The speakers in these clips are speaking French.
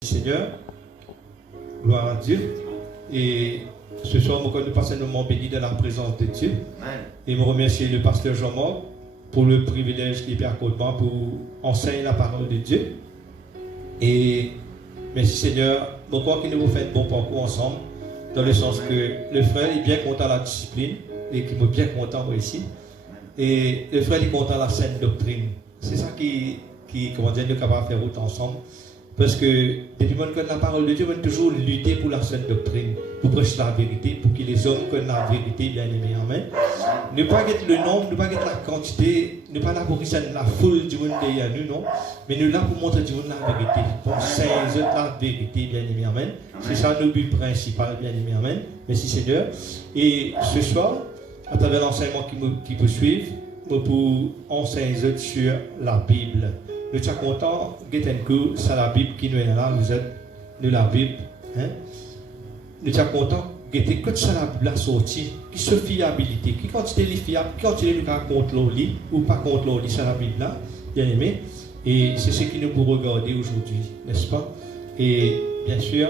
Seigneur, gloire à Dieu. Et ce soir, nous passons un moment béni dans la présence de Dieu. Amen. Et je remercie le pasteur Jean-Marc pour le privilège qu'il a accordé pour enseigner la parole de Dieu. Et merci Seigneur, je crois que nous vous fait un bon parcours ensemble, dans le sens que le frère est bien content de la discipline et qu'il est bien content moi ici. Et le frère est content de la saine doctrine. C'est ça qui comment dire, nous sommes capables de faire autant ensemble. Parce que depuis que nous connaissons la parole de Dieu, nous toujours lutter pour la saine doctrine, pour prêcher la vérité, pour que les hommes connaissent la vérité, bien aimé. Amen. Ne pas être le nombre, ne pas être la quantité, ne pas là pour la foule du monde derrière nous, non. Mais nous là pour montrer du monde la vérité, pour saisir la vérité, bien aimé. Amen. C'est ça notre but principal, bien aimé. Amen. Merci Seigneur. Et ce soir, à travers l'enseignement qui peut suivre, pour enseigner sur la Bible. Nous sommes contents, c'est la Bible qui nous est là, vous êtes de la Bible. Hein? Nous sommes contents, que c'est la Bible sortie, qui se fiabilité, qui quantité est fiable, qui quantité nous contre l'oli ou pas contre l'oli, c'est la Bible là, bien aimé. Et c'est ce qui nous pour regarder aujourd'hui, n'est-ce pas? Et bien sûr,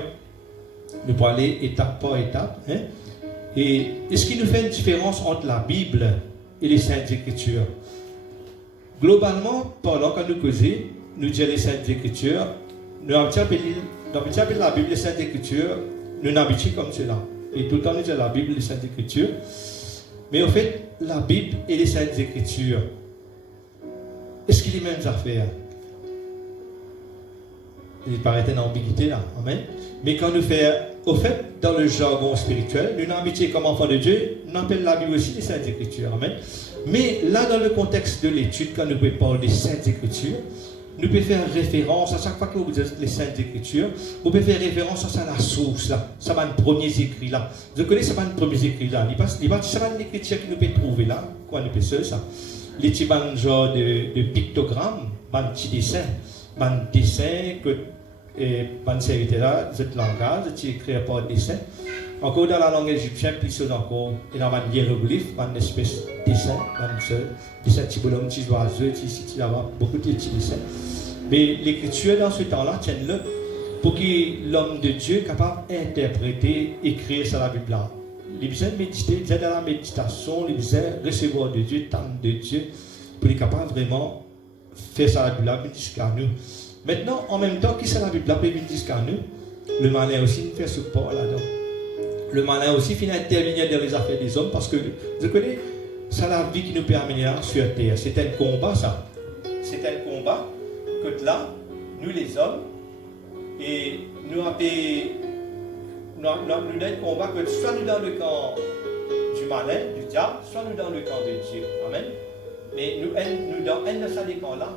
nous pourrons aller étape par étape. Hein? Et ce qui nous fait une différence entre la Bible et les Saintes Écritures? Globalement, pendant que nous causons, nous disons les Saintes Écritures, nous avons appelé la Bible les Saintes Écritures, nous n'habitons comme cela. Et tout le temps nous disons la Bible les Saintes Écritures. Mais en fait, la Bible et les Saintes Écritures, est-ce qu'il y a les mêmes affaires? Il paraît une ambiguïté là, amen. Mais quand nous faisons, au fait, dans le jargon spirituel, nous n'habitons comme enfants de Dieu, nous appelons la Bible aussi les Saintes Écritures, amen. Mais là, dans le contexte de l'étude, quand nous pouvons parler des Saintes Écritures, nous pouvons faire référence, à chaque fois que vous dites les Saintes Écritures, vous pouvez faire référence à la source, là. Ça va être premiers écrits là. Vous connaissez, ça va être premiers écrits là. Ça va être l'écriture que nous pouvons trouver là, quoi nous pouvons ça. Les petits genre de pictogrammes, un petit dessin, un dessin que un serviteur là, ce langage, c'est écrit par dessin. Encore dans la langue égyptienne, puis c'est encore, il y a un hiéroglyphe, une espèce de dessin, un seul, dessin petit bonhomme, petit oiseau, petit là-bas, beaucoup de petits dessins. Mais l'écriture dans ce temps-là, tiens-le, pour que l'homme de Dieu soit capable d'interpréter, écrire sur la Bible là. Il besoin de méditer, il besoin de la méditation, il besoin de recevoir de Dieu, tant de Dieu, pour être capable vraiment faire ça la Bible là, jusqu'à nous. Maintenant, en même temps, qui c'est la Bible là, pour jusqu'à nous, le malin aussi nous fait support là-dedans. Le malin aussi finit à intervenir dans les affaires des hommes parce que, vous connaissez, c'est la vie qui nous permet là sur terre. C'est un combat, ça. C'est un combat que là, nous les hommes, et nous avons un combat que soit nous dans le camp du malin, du diable, soit nous dans le camp de Dieu. Amen. Mais nous dans un de ces camps-là,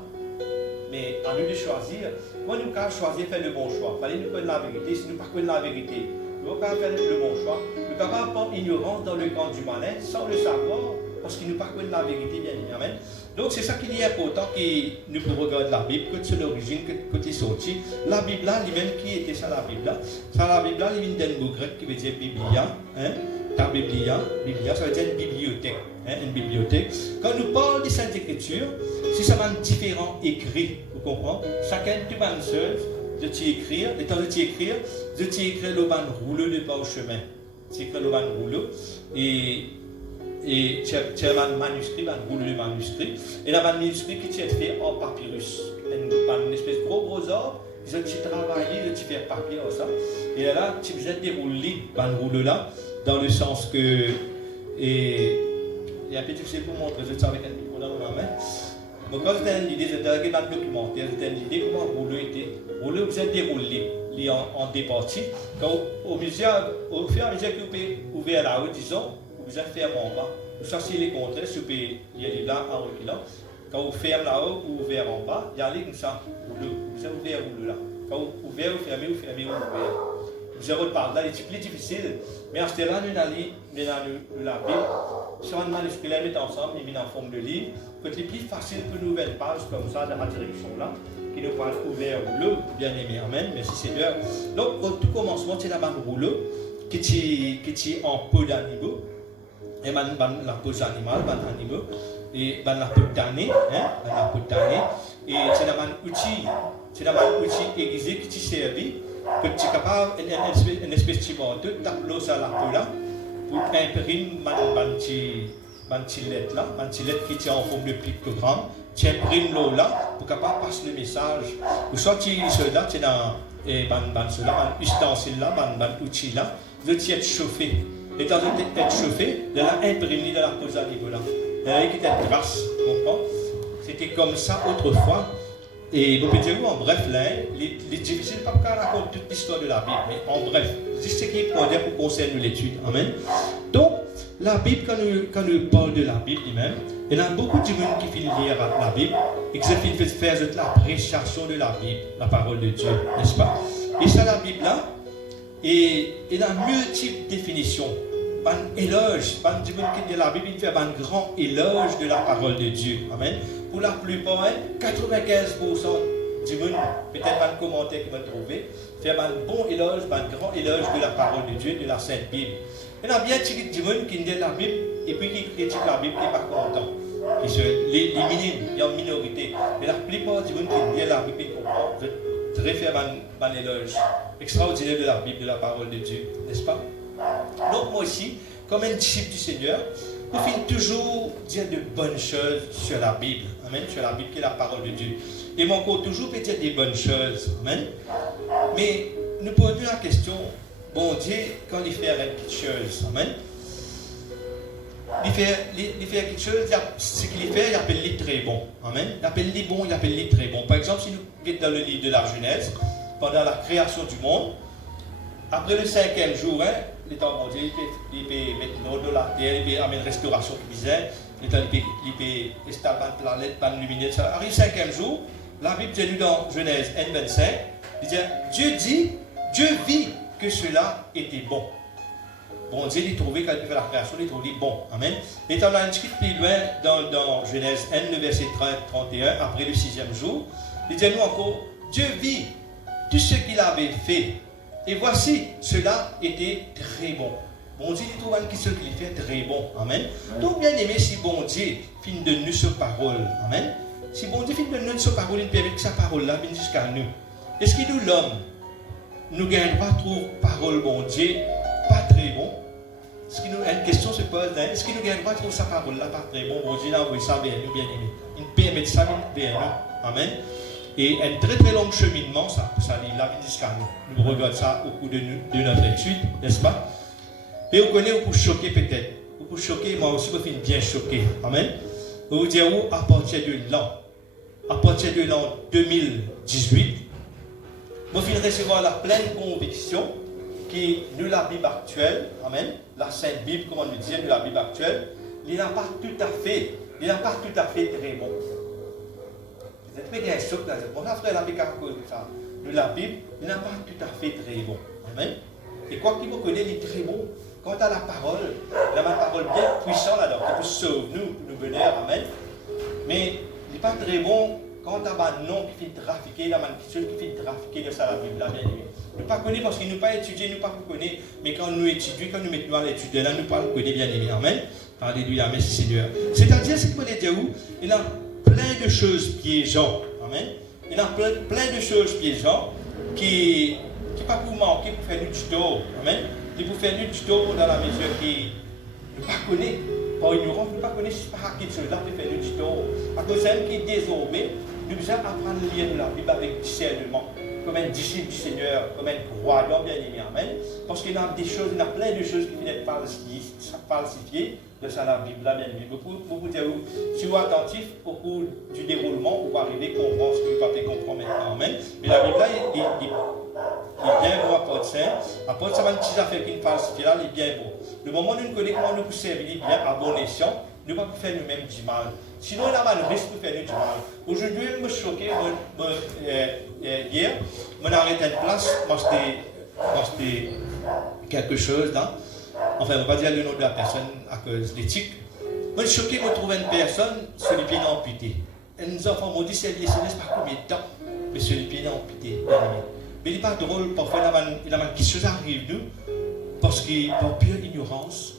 mais à nous de choisir. Moi, nous avons choisi de faire le bon choix. Il fallait nous connaître la vérité. Si nous ne connaissons pas la vérité, nous avons faire le bon choix. Nous ne pouvons pas ignorance dans le camp du malin sans le savoir, parce qu'il ne connaît pas la vérité, bien évidemment. Amen. Donc, c'est ça qui est important que nous pouvons regarder la Bible, que c'est l'origine, que c'est sorti. La Bible là, lui-même, qui était ça, la Bible là? Ça, la Bible là, il vient d'un mot grec qui veut dire Biblia. Hein? Ta Biblia, ça veut dire une bibliothèque. Hein? Une bibliothèque. Quand nous parlons des Saintes Écritures, si ça va être différents écrits, vous comprenez? Chacun de une seule, de t'écrire, et tant de t'écrire, le ban rouleau de parchemin. Tu écris le ban rouleau, et tu as un manuscrit, un rouleau de manuscrit, et là, un manuscrit qui est fait en papyrus. Une espèce de gros arbre, ils ont travaillé, ils ont fait papier, ça. Et là, tu faisais dérouler un rouleau là, dans le sens que. Et un petit peu pour montrer, je suis avec un micro dans ma main. Donc, quand c'était une idée, c'était un documentaire, c'était une idée comment le rouleau était. Le rouleau, vous êtes déroulé, en deux parties. Quand au fur et à mesure que vous pouvez ouvrir là-haut, disons, vous êtes fermé en bas. Vous cherchez les contraires, vous pouvez y aller là, en reculant. Quand vous fermez là-haut ou ouvert en bas, y aller comme ça, rouleau. Vous avez ouvert le rouleau là. Quand vous ouvrez, vous fermez, vous ouvert. Vous avez reparlé là, c'est plus difficile. Mais à ce là nous allons la Bible. Sur un manuscrit, les mettre ensemble, les mettre en forme de livre. C'est plus facile que nous nouvelle page comme ça, dans la direction là, qui nous parle ouvert rouleau, bien aimé, amen, merci Seigneur. Donc, au tout commencement, c'est la bande rouleau qui est en peau d'animaux, et la peau d'animal, et la peau d'année, et c'est la bande outil c'est dans un outil aiguisé qui t'y servi, que tu es capable, une espèce de bandeau, t'appeler ça là, pour imprimer ma petite lettre là, ma petite lettre qui tient en forme de pictogramme, tu imprimes l'eau là, pour capable passer le message. Ou soit tu es là, tu es dans un ustensile là, un outil là, vous êtes chauffé. Et quand vous êtes chauffé, de la imprimer de la pose à niveau là. Elle qui était grâce, tu comprends? C'était comme ça autrefois. Et vous pouvez dire, en bref, là, les difficiles, pas qu'à raconter toute l'histoire de la Bible, mais en bref, c'est ce qui est important pour concerner l'étude. Amen. Donc, la Bible, quand nous parlons de la Bible lui-même, il y a beaucoup de gens qui finissent lire la Bible et qui finissent faire l'appréciation de la Bible, la parole de Dieu, n'est-ce pas? Et ça, la Bible là, et il y a multiples définitions. Un éloge, un gens qui dit la Bible, il fait un grand éloge de la parole de Dieu. Amen. Pour la plupart, 95% du monde, peut-être un commentaire qui m'a trouvé, fait un bon éloge, un grand éloge de la parole de Dieu, de la Sainte Bible. Il y a bien du monde qui dit la Bible et puis qui critique la Bible et n'est pas content. Les minimes, il y a une minorité. Mais la plupart du monde qui dit la Bible et comprend, je voudrais faire un éloge extraordinaire de la Bible, de la parole de Dieu, n'est-ce pas? Donc moi aussi, comme un disciple du Seigneur, je finis toujours dire de bonnes choses sur la Bible. Amen. Sur la Bible qui est la parole de Dieu. Et mon corps toujours peut dire des bonnes choses. Amen. Mais nous posons la question, bon Dieu, quand il fait quelque chose, amen. Il fait quelque chose, ce qu'il fait, il appelle les très bon. Amen. Il appelle les bons, il appelle les très bons. Par exemple, si nous regardons dans le livre de la Genèse, pendant la création du monde, après le 5e jour, l'État bon Dieu, il peut mettre l'eau de la terre, il peut amener une restauration qui disait, l'État il peut installer une planète, une lumière. Ça arrive le 5e jour, la Bible dit dans Genèse N25, il dit, Dieu vit que cela était bon. Bon Dieu, il trouvait quand il fait la création, il trouvait bon. Amen. Et on a inscrit plus loin dans Genèse N, le verset 31, après le 6e jour, il dit nous encore, Dieu vit tout ce qu'il avait fait. Et voici, cela était très bon. Bon Dieu, il trouve ce qu'il fait très bon. Amen. Donc, bien aimé, si bon Dieu finit de nous sa parole, amen. Si bon Dieu finit de nous sa parole, il permet que sa parole-là vienne jusqu'à nous. Est-ce que nous, l'homme, nous ne gagnons pas trop parole, bon Dieu, pas très bon? Est-ce que nous, une question se pose, est-ce que nous ne gagnons pas trop sa parole-là, pas très bon? Bon Dieu, il a envoyé ça vers nous, bien aimé. Il permet ça vers nous. Amen. Et un très très long cheminement, ça l'a jusqu'à nous. Nous regardons ça au cours de notre étude, n'est-ce pas? Et vous connaissez, vous pouvez choquer peut-être. Vous pouvez choquer, moi aussi, je suis bien choqué. Amen. Vous vous dire où, à partir de l'an 2018, je vais recevoir la pleine conviction que nous, la Bible actuelle, amen, la Sainte Bible, comme on le dit, de la Bible actuelle, il n'a pas tout à fait très bon. Vous êtes très bien sûr que mon frère la Bible ça. De la Bible, il n'a pas tout à fait très bon. Amen. Et quoi qu'il vous connaisse, il est très bon. Quant à la parole, il a une parole bien puissante là-dedans, qui peut sauver nous bénir. Amen. Mais il n'est pas très bon quant à un nom qui fait trafiquer, la manipulation qui fait trafiquer de ça la Bible, là, bien aimé. Nous ne pas connaître parce qu'il ne nous pas étudié, nous ne pas connaître. Mais quand nous étudions, quand nous mettons à l'étude, là, nous ne pas connaître, bien aimé. Amen. Alléluia, merci Seigneur. C'est-à-dire, c'est que dire où il a plein de choses piégeantes. Amen. Il a plein de choses piégeantes qui pas pour manquer pour faire du tort. Amen. Qui pour faire du tort dans la mesure qui ne pas connaît. Par ignorance, ne pas connaître par qui cela peut faire du tort. À cause d'un qui désormais, nous devons apprendre à lire la Bible avec discernement. Comme un disciple du Seigneur, comme un croyant bien aimé. Amen. Parce qu'il y a des choses, il y a plein de choses qui viennent falsifiées. De ça la Bible, là, bien aimé. Beaucoup dire, si vous êtes attentif au cours du déroulement, vous arriver à comprendre ce que vous avez compris maintenant. Amen. Mais la Bible, là, il est bien bon à Porte Saint. À Porte Saint, il y a une petite affaire qui ne falsifie là, il est bien bon. Le moment où nous connaissons comment nous pouvons servir bien à bon escient, nous ne pouvons pas faire nous-mêmes du mal. Sinon, il y a un risque de faire du mal. Aujourd'hui, je me suis choqué, hier, je m'ai arrêté à une place, moi c'était quelque chose là. Enfin, on ne va pas dire le nom de la personne à cause de l'éthique. Moi, je suis choqué de trouver une personne sur les pieds amputés. Et nos enfants m'ont dit, c'est pas combien de temps, mais sur les pieds amputés. Mais il n'est pas drôle, parfois, il y a quelque chose qui arrive nous, parce que par pure ignorance,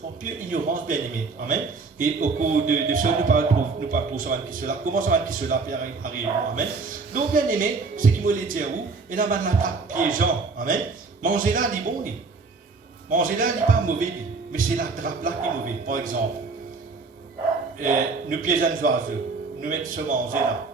bien aimé. Amen. Et au cours de ce, nous parlons sur cela. Comment ça va qui cela peut arriver? Amen. Donc, bien aimé, ce qui me dit où, et là, la trappe piégeant. Amen. Manger là, il est bon. Manger là, il n'est pas mauvais. Mais c'est la trappe là qui est mauvaise. Par exemple, nous piégeons un oiseau. Nous mettons ce manger là.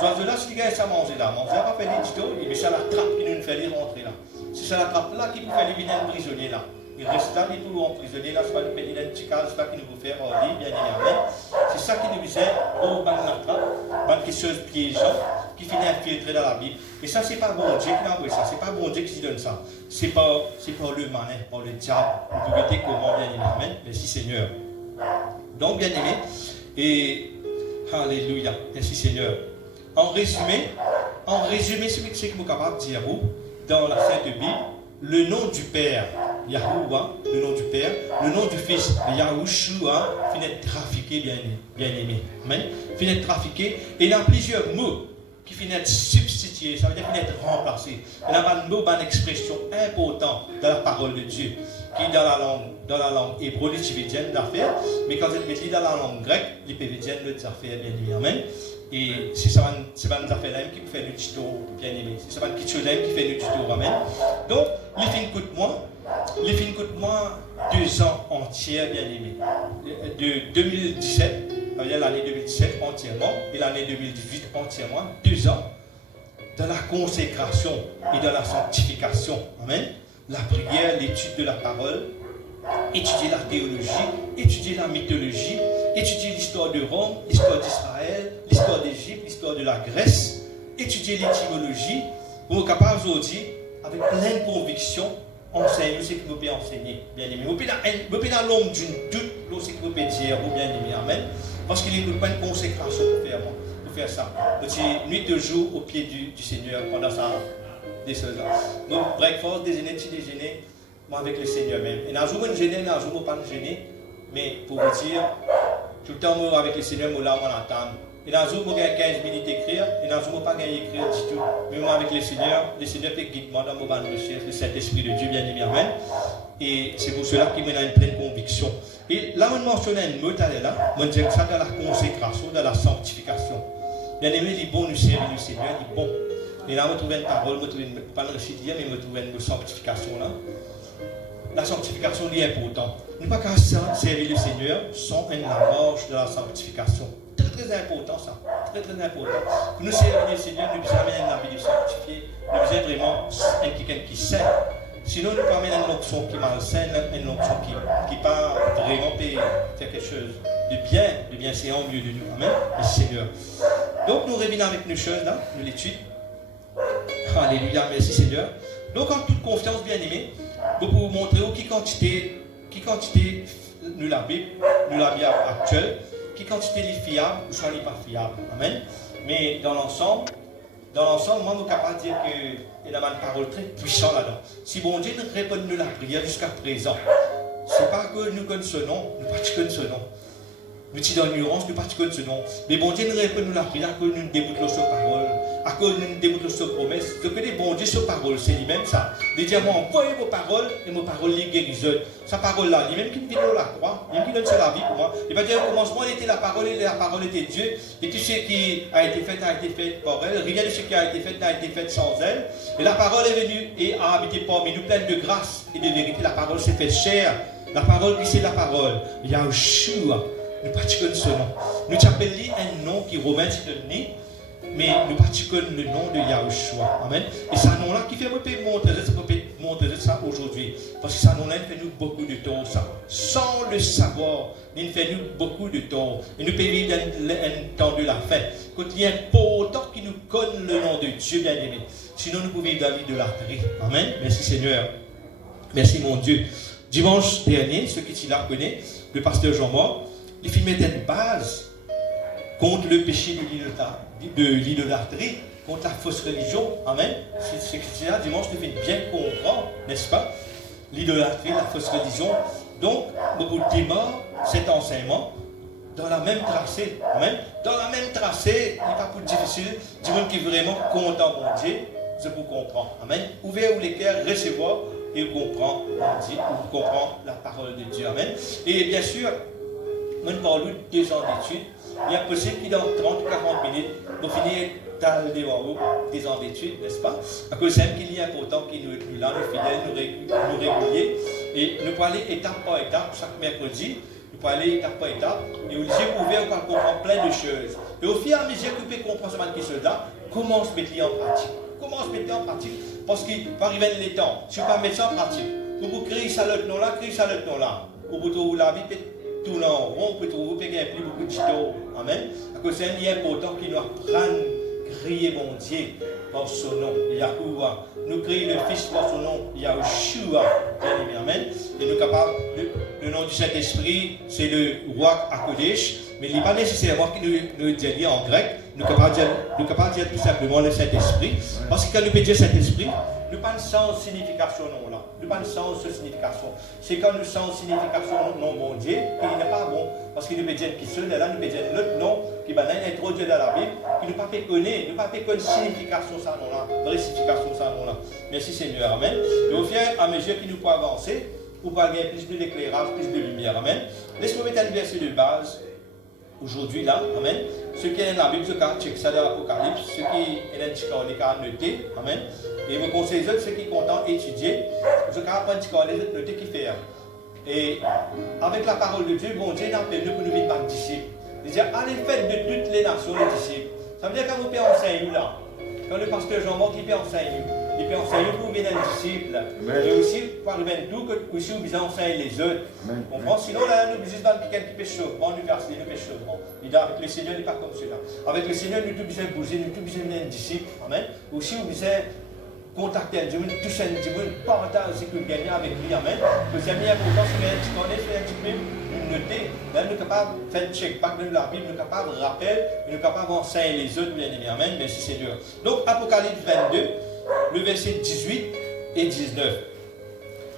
L'oiseau là, ce qui gagne ça manger là. Manger là, pas faire des tutos, mais c'est la trappe qui nous fait les rentrer là. C'est ça la trappe là qui nous fait les vilains prisonniers là. Il reste là, il est toujours emprisonné là, c'est pas nous mettre un petit cas, c'est pas qui nous vous faire bien évidemment. C'est ça qui nous fait au ban la trappe, quelque chose piégeant, qui finit infiltré dans la Bible. Et ça, c'est pas bon Dieu qui envoie ça, c'est pas bon Dieu qui donne ça. C'est pas le malin, par le diable. Vous pouvez dire comment bien évidemment. Merci Seigneur. Donc, bien aimé, et alléluia, merci Seigneur. En résumé, ce que je suis capable de dire dans la Sainte Bible, le nom du Père, Yahuwah, le nom du Père, le nom du Fils, Yahushua, finit trafiqué, bien aimé. Amen. Finit trafiqué, et il y a plusieurs mots qui finissent substitués, ça veut dire finissent remplacés. Il y a un mot, une expression importante dans la parole de Dieu, qui dans la langue hébreu, les tibédiennes d'affaires, mais quand vous mettez dans la langue grecque, les pévédiennes de affaires, bien aimé. Amen. Et c'est ça, c'est pas nous affaires qui fait le tuto, bien aimé. C'est ça, qui fait le tuto, amen. Donc, les films coûtent-moi 2 ans entiers, bien aimé. De 2017, l'année 2017 entièrement, et l'année 2018 entièrement, 2 ans dans la consécration et dans la sanctification, amen. La prière, l'étude de la parole, étudier la théologie, étudier la mythologie, étudier l'histoire de Rome, l'histoire d'Israël, l'histoire d'Égypte, l'histoire de la Grèce, étudier l'étymologie, pour être capable aujourd'hui, avec pleine conviction, enseigner ce que vous pouvez enseigner, bien aimé. Vous pouvez dans l'ombre d'une doute, ce que vous pouvez dire, bien aimé, amen. Parce qu'il n'y a pas une consécration pour faire ça. Donc, c'est nuit de jour au pied du Seigneur pendant ça, des choses là. Donc, breakfast, déjeuner, petit déjeuner, moi avec le Seigneur même. Et un jour, je me gêne, un jour, je ne pas me gêner, mais pour vous dire, tout le temps, moi, avec le Seigneur, moi, là, on attend. Et un jour, je gagne 15 minutes d'écrire, et un jour, je ne pas gagner écrire du tout. Mais moi, avec le Seigneur peut guider moi dans mon ban de recherche, le Saint-Esprit de Dieu, bien aimé, amen. Et c'est pour cela qu'il m'a une pleine conviction. Et là, on mentionne un mot, là, on dit que ça dans la consécration, dans la sanctification. Bien aimé, il est bon, nous servir le Seigneur, il est bon. Et là, on trouve une parole, on trouve pas le dire, mais on trouve une sanctification là. La sanctification est importante. Nous ne pouvons pas servir le Seigneur sans une marche de la sanctification. Très très important ça. Très très important. Pour nous servir le Seigneur, nous devons amener la vie de sanctifier. Nous devons vraiment être quelqu'un qui sait. Sinon, nous pouvons amener une option qui est malsaine, une option qui pas vraiment faire quelque chose de bien, c'est en mieux de nous. Amen. Merci Seigneur. Donc, nous revenons avec nos choses là, nous l'étude. Alléluia, merci Seigneur. Donc, en toute confiance, bien aimé, pour vous montrer qui quantité nous la Bible actuelle, qui quantité est fiable ou soit pas fiable. Amen. Mais dans l'ensemble, moi, je suis capable de dire qu'il y a une parole très puissante là-dedans. Si bon Dieu nous répond de la prière jusqu'à présent, ce n'est pas que nous connaissons ce nom, nous pratiquons ce nom. Nous sommes dans l'ignorance, nous pratiquons ce nom. Mais bon Dieu nous répond de la prière à cause nous déboutons sur parole, à cause nous déboutons sur promesse. Ce que les bon Dieu sur parole, c'est lui-même ça. Les diamants envoyez vos paroles et vos paroles les guérissent. Sa parole-là, lui-même qui vit dans la croix, lui-même qui donne sur la vie pour moi. Il va dire au commencement, il était la parole et la parole était Dieu. Et tout ce qui a été fait par elle. Rien de ce qui a été fait n'a été fait sans elle. Et la parole est venue et a habité parmi nous, pleine de grâce et de vérité. La parole s'est faite chair. La parole, c'est la parole. Yahushua. Nous pratiquons ce nom. Nous appelons un nom qui romain c'est donné, mais nous pratiquons le nom de Yahushua. Amen. Et c'est un nom-là qui fait montrer ça aujourd'hui. Parce que c'est un nom-là qui fait nous beaucoup de tort. Ça. Sans le savoir, il fait nous beaucoup de tort. Et nous pouvons vivre un temps de la fin. Quand il y a important qui nous connaît le nom de Dieu bien-aimé. Sinon, nous pouvons vivre dans l'idolâtrie. Amen. Merci Seigneur. Merci mon Dieu. Dimanche dernier, ceux qui la connaissent, le pasteur Jean-Marc, il filmait une base contre le péché de l'idolâtrie, contre la fausse religion. Amen. C'est ce que là, dimanche, nous fait bien comprendre, n'est-ce pas? L'idolâtrie, la fausse religion. Donc, beaucoup démarrent cet enseignement dans la même tracée. Amen. Dans la même tracée, il n'est pas plus difficile. Du monde qui est vraiment content, mon Dieu, je vous comprends. Amen. Ouvrez les cœurs, recevoir et vous comprend, mon Dieu, vous comprend la parole de Dieu. Amen. Et bien sûr, nous parlons de 2 ans d'études. Il est possible qu'il dans 30 ou 40 minutes, vous finissez total devant vous, désembêtus, n'est-ce pas? À cause c'est qu'il est important qu'il nous là, nous fidèles, nous réguliers, et nous pouvons aller étape par étape, chaque mercredi, nous pouvons aller étape par étape, et aux yeux ouverts, on va comprendre plein de choses. Et au fur et à mesure que vous pouvez comprendre ce chose-là, comment se mettre en pratique? Comment se mettre en pratique? Parce qu'il va arriver les temps, si vous ne pas mettre ça en pratique, vous créez ça le nom là, créez ça le nom là, vous pouvez trouver la vie, tout en rond, vous pouvez trouver plus beaucoup de tutos. Amen. À cause c'est un lien important qui nous apprend à crier mon Dieu par son nom, Yahuwah. Nous crions le Fils par son nom, Yahushua. Bien aimé, amen. Et nous capables, le nom du Saint-Esprit, c'est le roi Akodesh, mais il n'est pas nécessairement que nous disions en grec. Nous sommes capables de dire tout simplement le Saint-Esprit. Parce que quand nous pouvons dire Saint-Esprit, nous pas sans signification non là. Nous pas sans signification. C'est quand nous sans signification non bon Dieu, qu'il n'est pas bon. Parce que nous pouvons dire qui seul est là, nous pouvons dire l'autre nom qui est introduit dans la Bible, qui nous pas fait connaître, nous pas fait connaître signification ça non là, vraie signification ça non là. Merci Seigneur, amen. Et au fur et à mesure que nous pouvons avancer, pour gagner plus d'éclairage, plus de lumière, amen. Laisse-moi mettre un verset de base. Aujourd'hui, là, amen. Ceux qui ont la Bible, ceux qui ont checké ça dans l'Apocalypse, ceux qui ont noté, amen. Et vous conseillez ceux qui sont contents d'étudier, ceux qui ont noté qui faire. Et avec la parole de Dieu, bon Dieu appelle nous pour nous vivre comme disciples. Il dit, allez faire de toutes les nations les disciples. Ça veut dire quand vous pouvez enseigner là, quand le pasteur Jean-Marc il peut enseigner, il peut enseigner pour devenir un disciple. Et aussi, par le même tout, que aussi vous pouvez enseigner les autres. On comprend? Sinon, là, nous sommes dans quelqu'un qui pêche chaudement, nous versons, nous pêche chaudement. Avec le Seigneur, il n'est pas comme cela. Avec le Seigneur, nous tous besoin bouger, nous tous besoin devenir un disciple. Amen. Aussi, vous besoin contacter un Dieu, toucher un Dieu, partager ce que vous gagnez avec lui. Amen. Que c'est bien important, c'est un petit connaître, c'est un petit peu noter. Là, nous sommes capables de faire un check-back de la Bible, nous sommes capables de rappeler, nous sommes capables d'enseigner les autres, bien aimés. Amen. Merci Seigneur. Donc, Apocalypse 22. Le verset 18 et 19.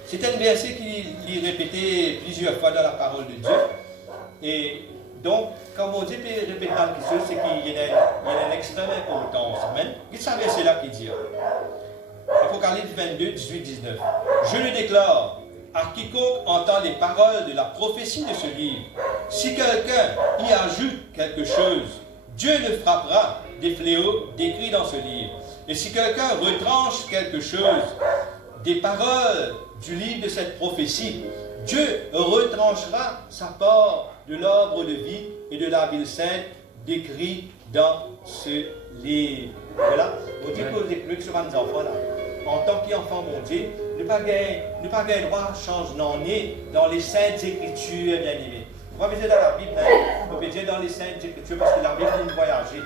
C'est un verset qui est répété plusieurs fois dans la parole de Dieu. Et donc, comme on dit, répéter dans quelque chose, c'est qu'il y a une extrême importance. Amen. Qu'est-ce que ce verset-là qui dit? Apocalypse 22, 18, 19. Je le déclare à quiconque entend les paroles de la prophétie de ce livre. Si quelqu'un y ajoute quelque chose, Dieu le frappera des fléaux décrits dans ce livre. Et si quelqu'un retranche quelque chose des paroles du livre de cette prophétie, Dieu retranchera sa part de l'arbre de vie et de la ville sainte décrit dans ce livre. Voilà. Mon Dieu pose des clés sur nos enfants là. En tant qu'enfant, mon Dieu, ne pas gagner droit à changer dans les saintes écritures, bien aimés. On va dire dans la Bible, on peut dire dans les saintes écritures parce que la Bible nous voyager.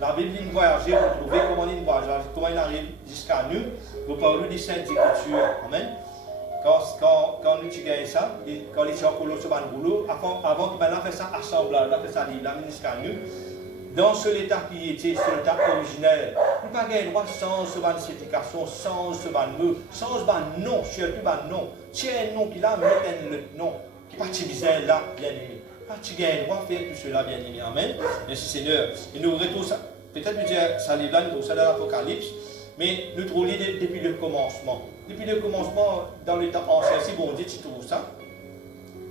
La Bible nous voyager, vous trouvez comment il arrive jusqu'à nous. Vous parlez des saintes écritures. Amen. Quand nous gagnons ça, quand les gens collent sur le boulot, avant qu'ils fassent ça assemblage, fait ça livre, jusqu'à nous, dans ce état qui était, sur l'état originel, nous n'avons pas le droit sans ce certification, sans ce mot, sans ce nom, surtout ce nom. Tiens un nom qu'il a, mettez le nom, qui n'est pas bizarre là, bien aimé. Pas tu gagnes le droit de faire tout cela, bien aimé. Amen. Merci Seigneur. Et nous retrouvons ça, peut-être nous dire ça livre là, nous trouvons ça dans l'Apocalypse, mais nous trouvons depuis le commencement. Depuis le commencement, dans le temps ancien, si bon Dieu, tu trouves ça.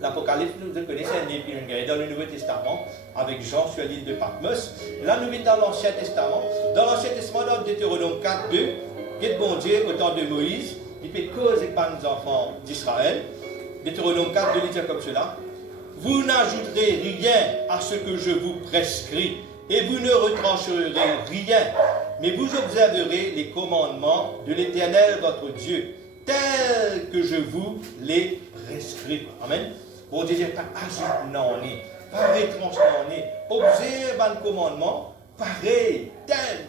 L'Apocalypse, nous connaissons un livre dans le Nouveau Testament, avec Jean sur l'île de Patmos. Là, nous vivons dans l'Ancien Testament. Dans l'Ancien Testament, dans Deutéronome 4, 2, que bon Dieu, au temps de Moïse, il fait cause avec les enfants d'Israël. Deutéronome 4, 2, il dit comme cela. Vous n'ajouterez rien à ce que je vous prescris, et vous ne retrancherez rien, mais vous observerez les commandements de l'Éternel votre Dieu, tels que je vous les prescris. Amen. Bon Dieu, pas ajoute non, pas retranche non, observe le commandement, pareil, tel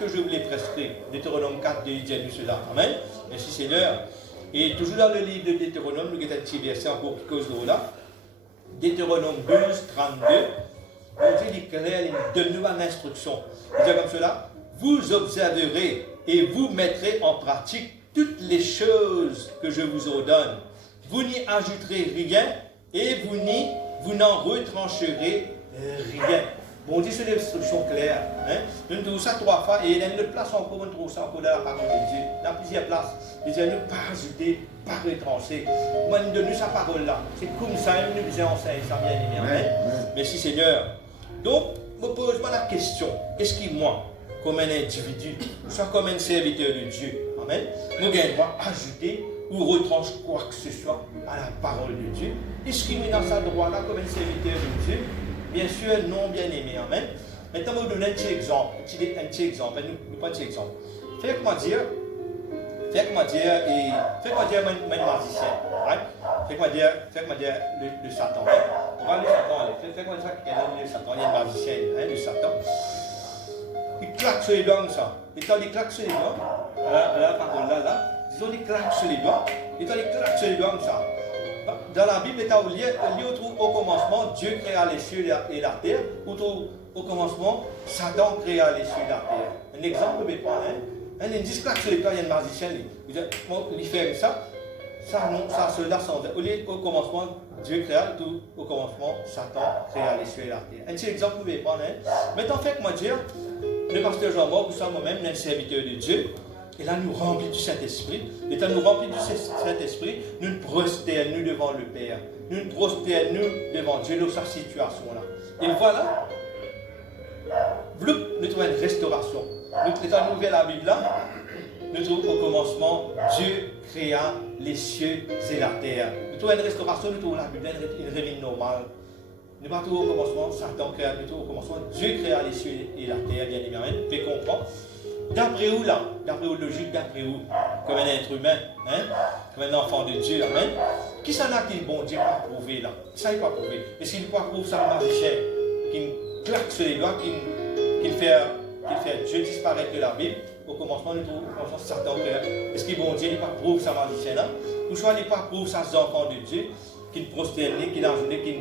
que je vous les prescris. Deutéronome 4, il dit cela. Amen. Merci Seigneur. Et toujours dans le livre de Deutéronome, nous avons un petit verset encore qui cause là. Deutéronome 12, 32, on dit clair, il donne nous une instruction. Il dit comme cela, vous observerez et vous mettrez en pratique toutes les choses que je vous ordonne. Vous n'y ajouterez rien et vous n'en retrancherez rien. Bon Dieu, c'est une instruction claire. Hein? Nous trouvons ça 3 fois et il y a une place encore, nous trouvons ça encore dans la parole de Dieu. Dans plusieurs places. Il dit, ne pas ajouter, pas retrancher. Moi, nous donnons sa parole là. C'est comme ça, nous nous enseignons ça bien aimé. Amen. Merci Seigneur. Donc, je me pose pas la question. Est-ce que moi, comme un individu, soit comme un serviteur de Dieu. Amen. Nous avons le droit d'ajouter ou retrancher quoi que ce soit à la parole de Dieu. Discriminer dans sa droit-là comme un serviteur de Dieu. Bien sûr, non bien aimé. Amen. Maintenant, je vais vous donner un petit exemple. Un petit exemple. Nous prenons un petit exemple. Faites-moi dire, un magicien. Right? Faites-moi dire le Satan. Right? On va le Satan. Faites-moi dire qu'il y a le Satan. Il y a un magicien, le Satan. Il claque sur les doigts comme ça. Et quand il claque sur les doigts, la parole là, disons il claque sur les doigts. Et quand il claque sur les doigts comme ça. Dans la Bible, on trouve au commencement, Dieu créa les cieux et la terre. Au commencement, Satan créa les cieux et la terre. Un exemple, mais pas un. Il dit claque sur les doigts, il y a un magicien. Il fait ça. Ça, non, ça, cela, sans. Au commencement, Dieu créa tout. Au commencement, Satan créa les cieux et la terre. Un petit exemple, mais pas un. Maintenant, faites-moi dire. Le pasteur Jean-Marc, nous sommes moi-même un serviteur de Dieu. Et là, nous remplis du Saint-Esprit. Et quand nous remplis du Saint-Esprit, nous nous prosternons devant le Père. Nous nous prosternons devant Dieu dans sa situation-là. Et voilà, nous trouvons une restauration. Nous avons ouvert la Bible là. Nous trouvons au commencement, Dieu créa les cieux et la terre. Nous trouvons une restauration, nous trouvons la Bible, une réveil normale. Nous pas au commencement, Satan créa au commencement, Dieu créa les cieux et la terre, bien évidemment. Vous pouvez comprendre. D'après où là? D'après où logique? D'après où? Comme un être humain, hein? Comme un enfant de Dieu, amen. Qui s'en a qui bon Dieu pas prouvé là? Ça il pas prouvé. Est-ce qu'il pas prouver ça un magicien qui claque sur les doigts, qui fait Dieu disparaître de la Bible? Au commencement, nous trouvons Satan créa. Est-ce que bon Dieu n'est pas prouvé ça magicien là? Ou soit il n'est pas prouvé ça enfants de Dieu, qui prosternent, qui l'enjeuent, qui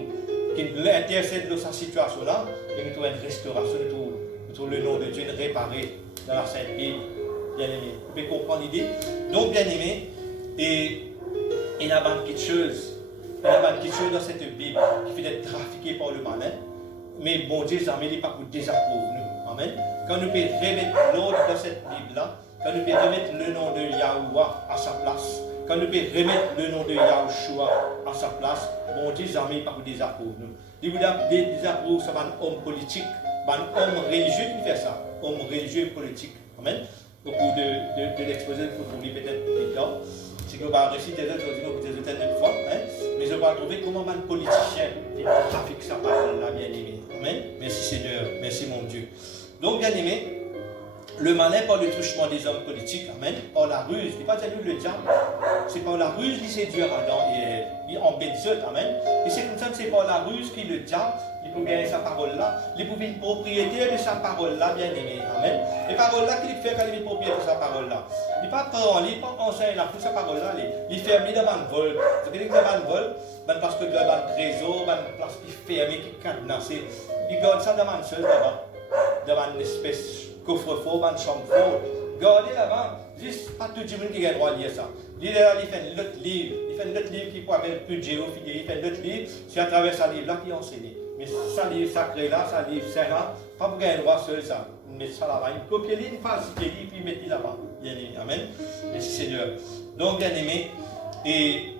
intercède dans sa situation là, et nous trouvons une restauration, nous trouvons le nom de Dieu réparé dans la Sainte Bible, bien aimé. Vous pouvez comprendre l'idée? Donc, bien aimé, et il y a quelque chose dans cette Bible qui fait être trafiqué par le malin, mais bon Dieu, jamais il n'est pas pour désapprouver nous. Amen. Quand nous pouvons remettre l'ordre dans cette Bible-là, quand nous pouvons remettre le nom de Yahuwah à sa place, quand nous pouvons remettre le nom de Yahushua à sa place, bon Dieu, jamais il n'est pas pour désapprouver nous. Il vous désapprouve, c'est un homme politique, un homme religieux qui fait ça. Homme religieux et politique. Amen. Au cours de l'exposé, il faut trouver peut-être plus tard. C'est que nous allons réciter des autres fois. Mais je vais trouver comment un politicien trafique sa parole là, bien aimé. Amen. Merci Seigneur. Merci mon Dieu. Donc, bien aimé, le malin par le truchement des hommes politiques, amen, par la ruse, il n'est pas dire le diable, c'est par la ruse qu'il séduit Adam et il embête Dieu, amen. Et c'est comme ça que c'est par la ruse qu'il le diable, il peut gagner sa parole-là, il peut une propriété de sa parole-là, bien aimé, amen. Et parole-là qu'il fait quand il est propriété de sa parole-là. Il n'est pas parler, il n'est pas enseigner là, pour sa parole-là, il fait mis devant le vol. C'est que devant le vol, parce que devant le trésor, une place qui est fermée, qui est cadenassée, il garde ça devant le seul devant une espèce coffre-fort, une chambre forte. Gardez avant, juste pas tout le monde qui a le droit de lire ça. Il fait un autre livre, qui peut avoir plus de géophilie, il fait un autre livre, c'est à travers ce livre-là qu'il enseigne. Mais ça livre sacré là, ça livre saint là, pas pour gagner le droit seul ça. Mettre ça là-bas, une copie, une falsifier, puis mettre là-bas. Bien aimé, amen. Merci Seigneur. Donc bien aimé, et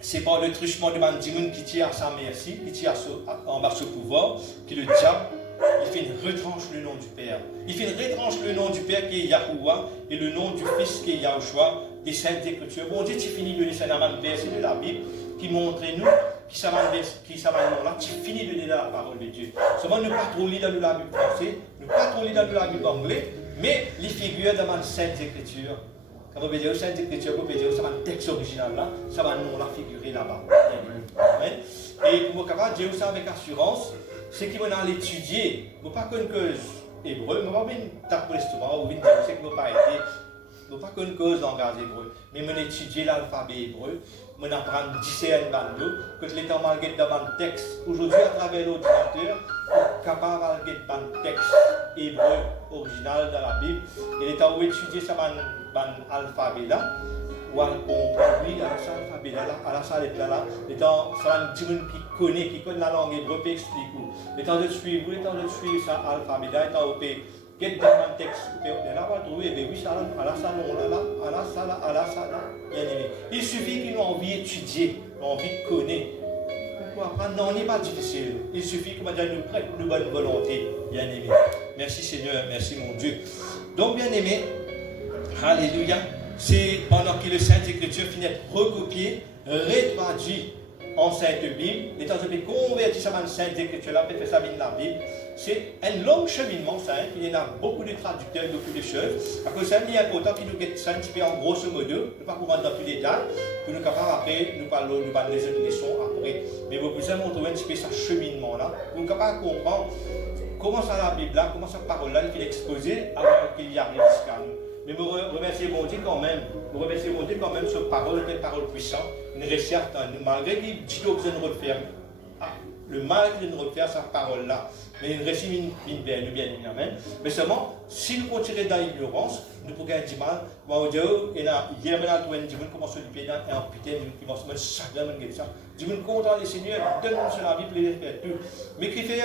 c'est par le truchement de Mandimoun qui tire à sa merci, qui tire en bas ce pouvoir, qui le diable. Il fait une retranche le nom du Père. Il fait une retranche le nom du Père qui est Yahuwah et le nom du Fils qui est Yahushua des Saintes Écritures. Bon Dieu, tu finis de donner un verset de la Bible qui montre nous qui ça va nom là, tu finis de donner la parole de Dieu. Seulement nous pas trop lire dans la Bible française, nous pas trop lire dans la Bible anglaise, mais les figures dans les Saintes Écritures. Quand vous dire Saintes Écritures, vous dire ça va le texte original là, ça va nom là figurer là-bas. Amen. Et pour vous capable dire ça avec assurance. C'est qu'ils vont l'étudier, nous pas qu'une cause hébreu, nous pas une tape pour l'estomac ou une c'est que nous pas été, nous pas qu'une cause langage hébreu, mais nous étudier l'alphabet hébreu, nous apprendre discerner bando, que l'état malgré devant le texte. Aujourd'hui à travers l'ordinateur, on est capable de lire un texte hébreu original dans la Bible, et l'état où étudier ça dans alphabet là. Ou on produit à l'alphabet là, à la salle là, étant ça qui connaît la langue hébreu peut expliquer. L'étant de suivre ça alphabet là, étant au pays, get dans un texte, là on va trouver, mais oui ça à la salle là, bien aimé. Il suffit qu'ils ont envie d'étudier, ont envie de connaître. pour apprendre, non, n'est pas difficile. Il suffit que nous prêtons une bonne volonté, bien aimé. Merci Seigneur, merci mon Dieu. Donc, bien aimé, alléluia, c'est pendant que le Sainte-Écriture finit d'être recopié, rétraduit en Sainte Bible, et tant que je convertis ça dans la Sainte Écriture, là, fait ça dans la Bible, c'est un long cheminement, ça, hein. Il y a beaucoup de traducteurs, beaucoup de choses. À cause de ça, il est important qu'il nous guette ça un petit peu en grosso modo, ne pas rentrer dans tous les détails, pour nous capables après, nous parlons, nous parlons des autres leçons après. Mais vous pouvez montrer un petit peu ce cheminement-là, pour nous capables de comprendre comment ça la Bible là, comment cette parole-là, il fait exposer avant qu'il y arrive jusqu'à nous. Mais vous remerciez mon Dieu quand même, cette parole, cette parole puissante, une recherche en nous, malgré qu'il dit que vous nous refaire. Le mal de nous refaire cette parole-là, mais il récit une bien amen. Mais seulement, si nous continuons dans l'ignorance, nous pouvons gagner du mal. Moi, Dieu, il y a hier maintenant, tu commences à lui payer un putain, tu commences à me chagrin, tu me content les seigneurs, donne-nous sur la vie, plaisir, faire tout. Mais qui fait,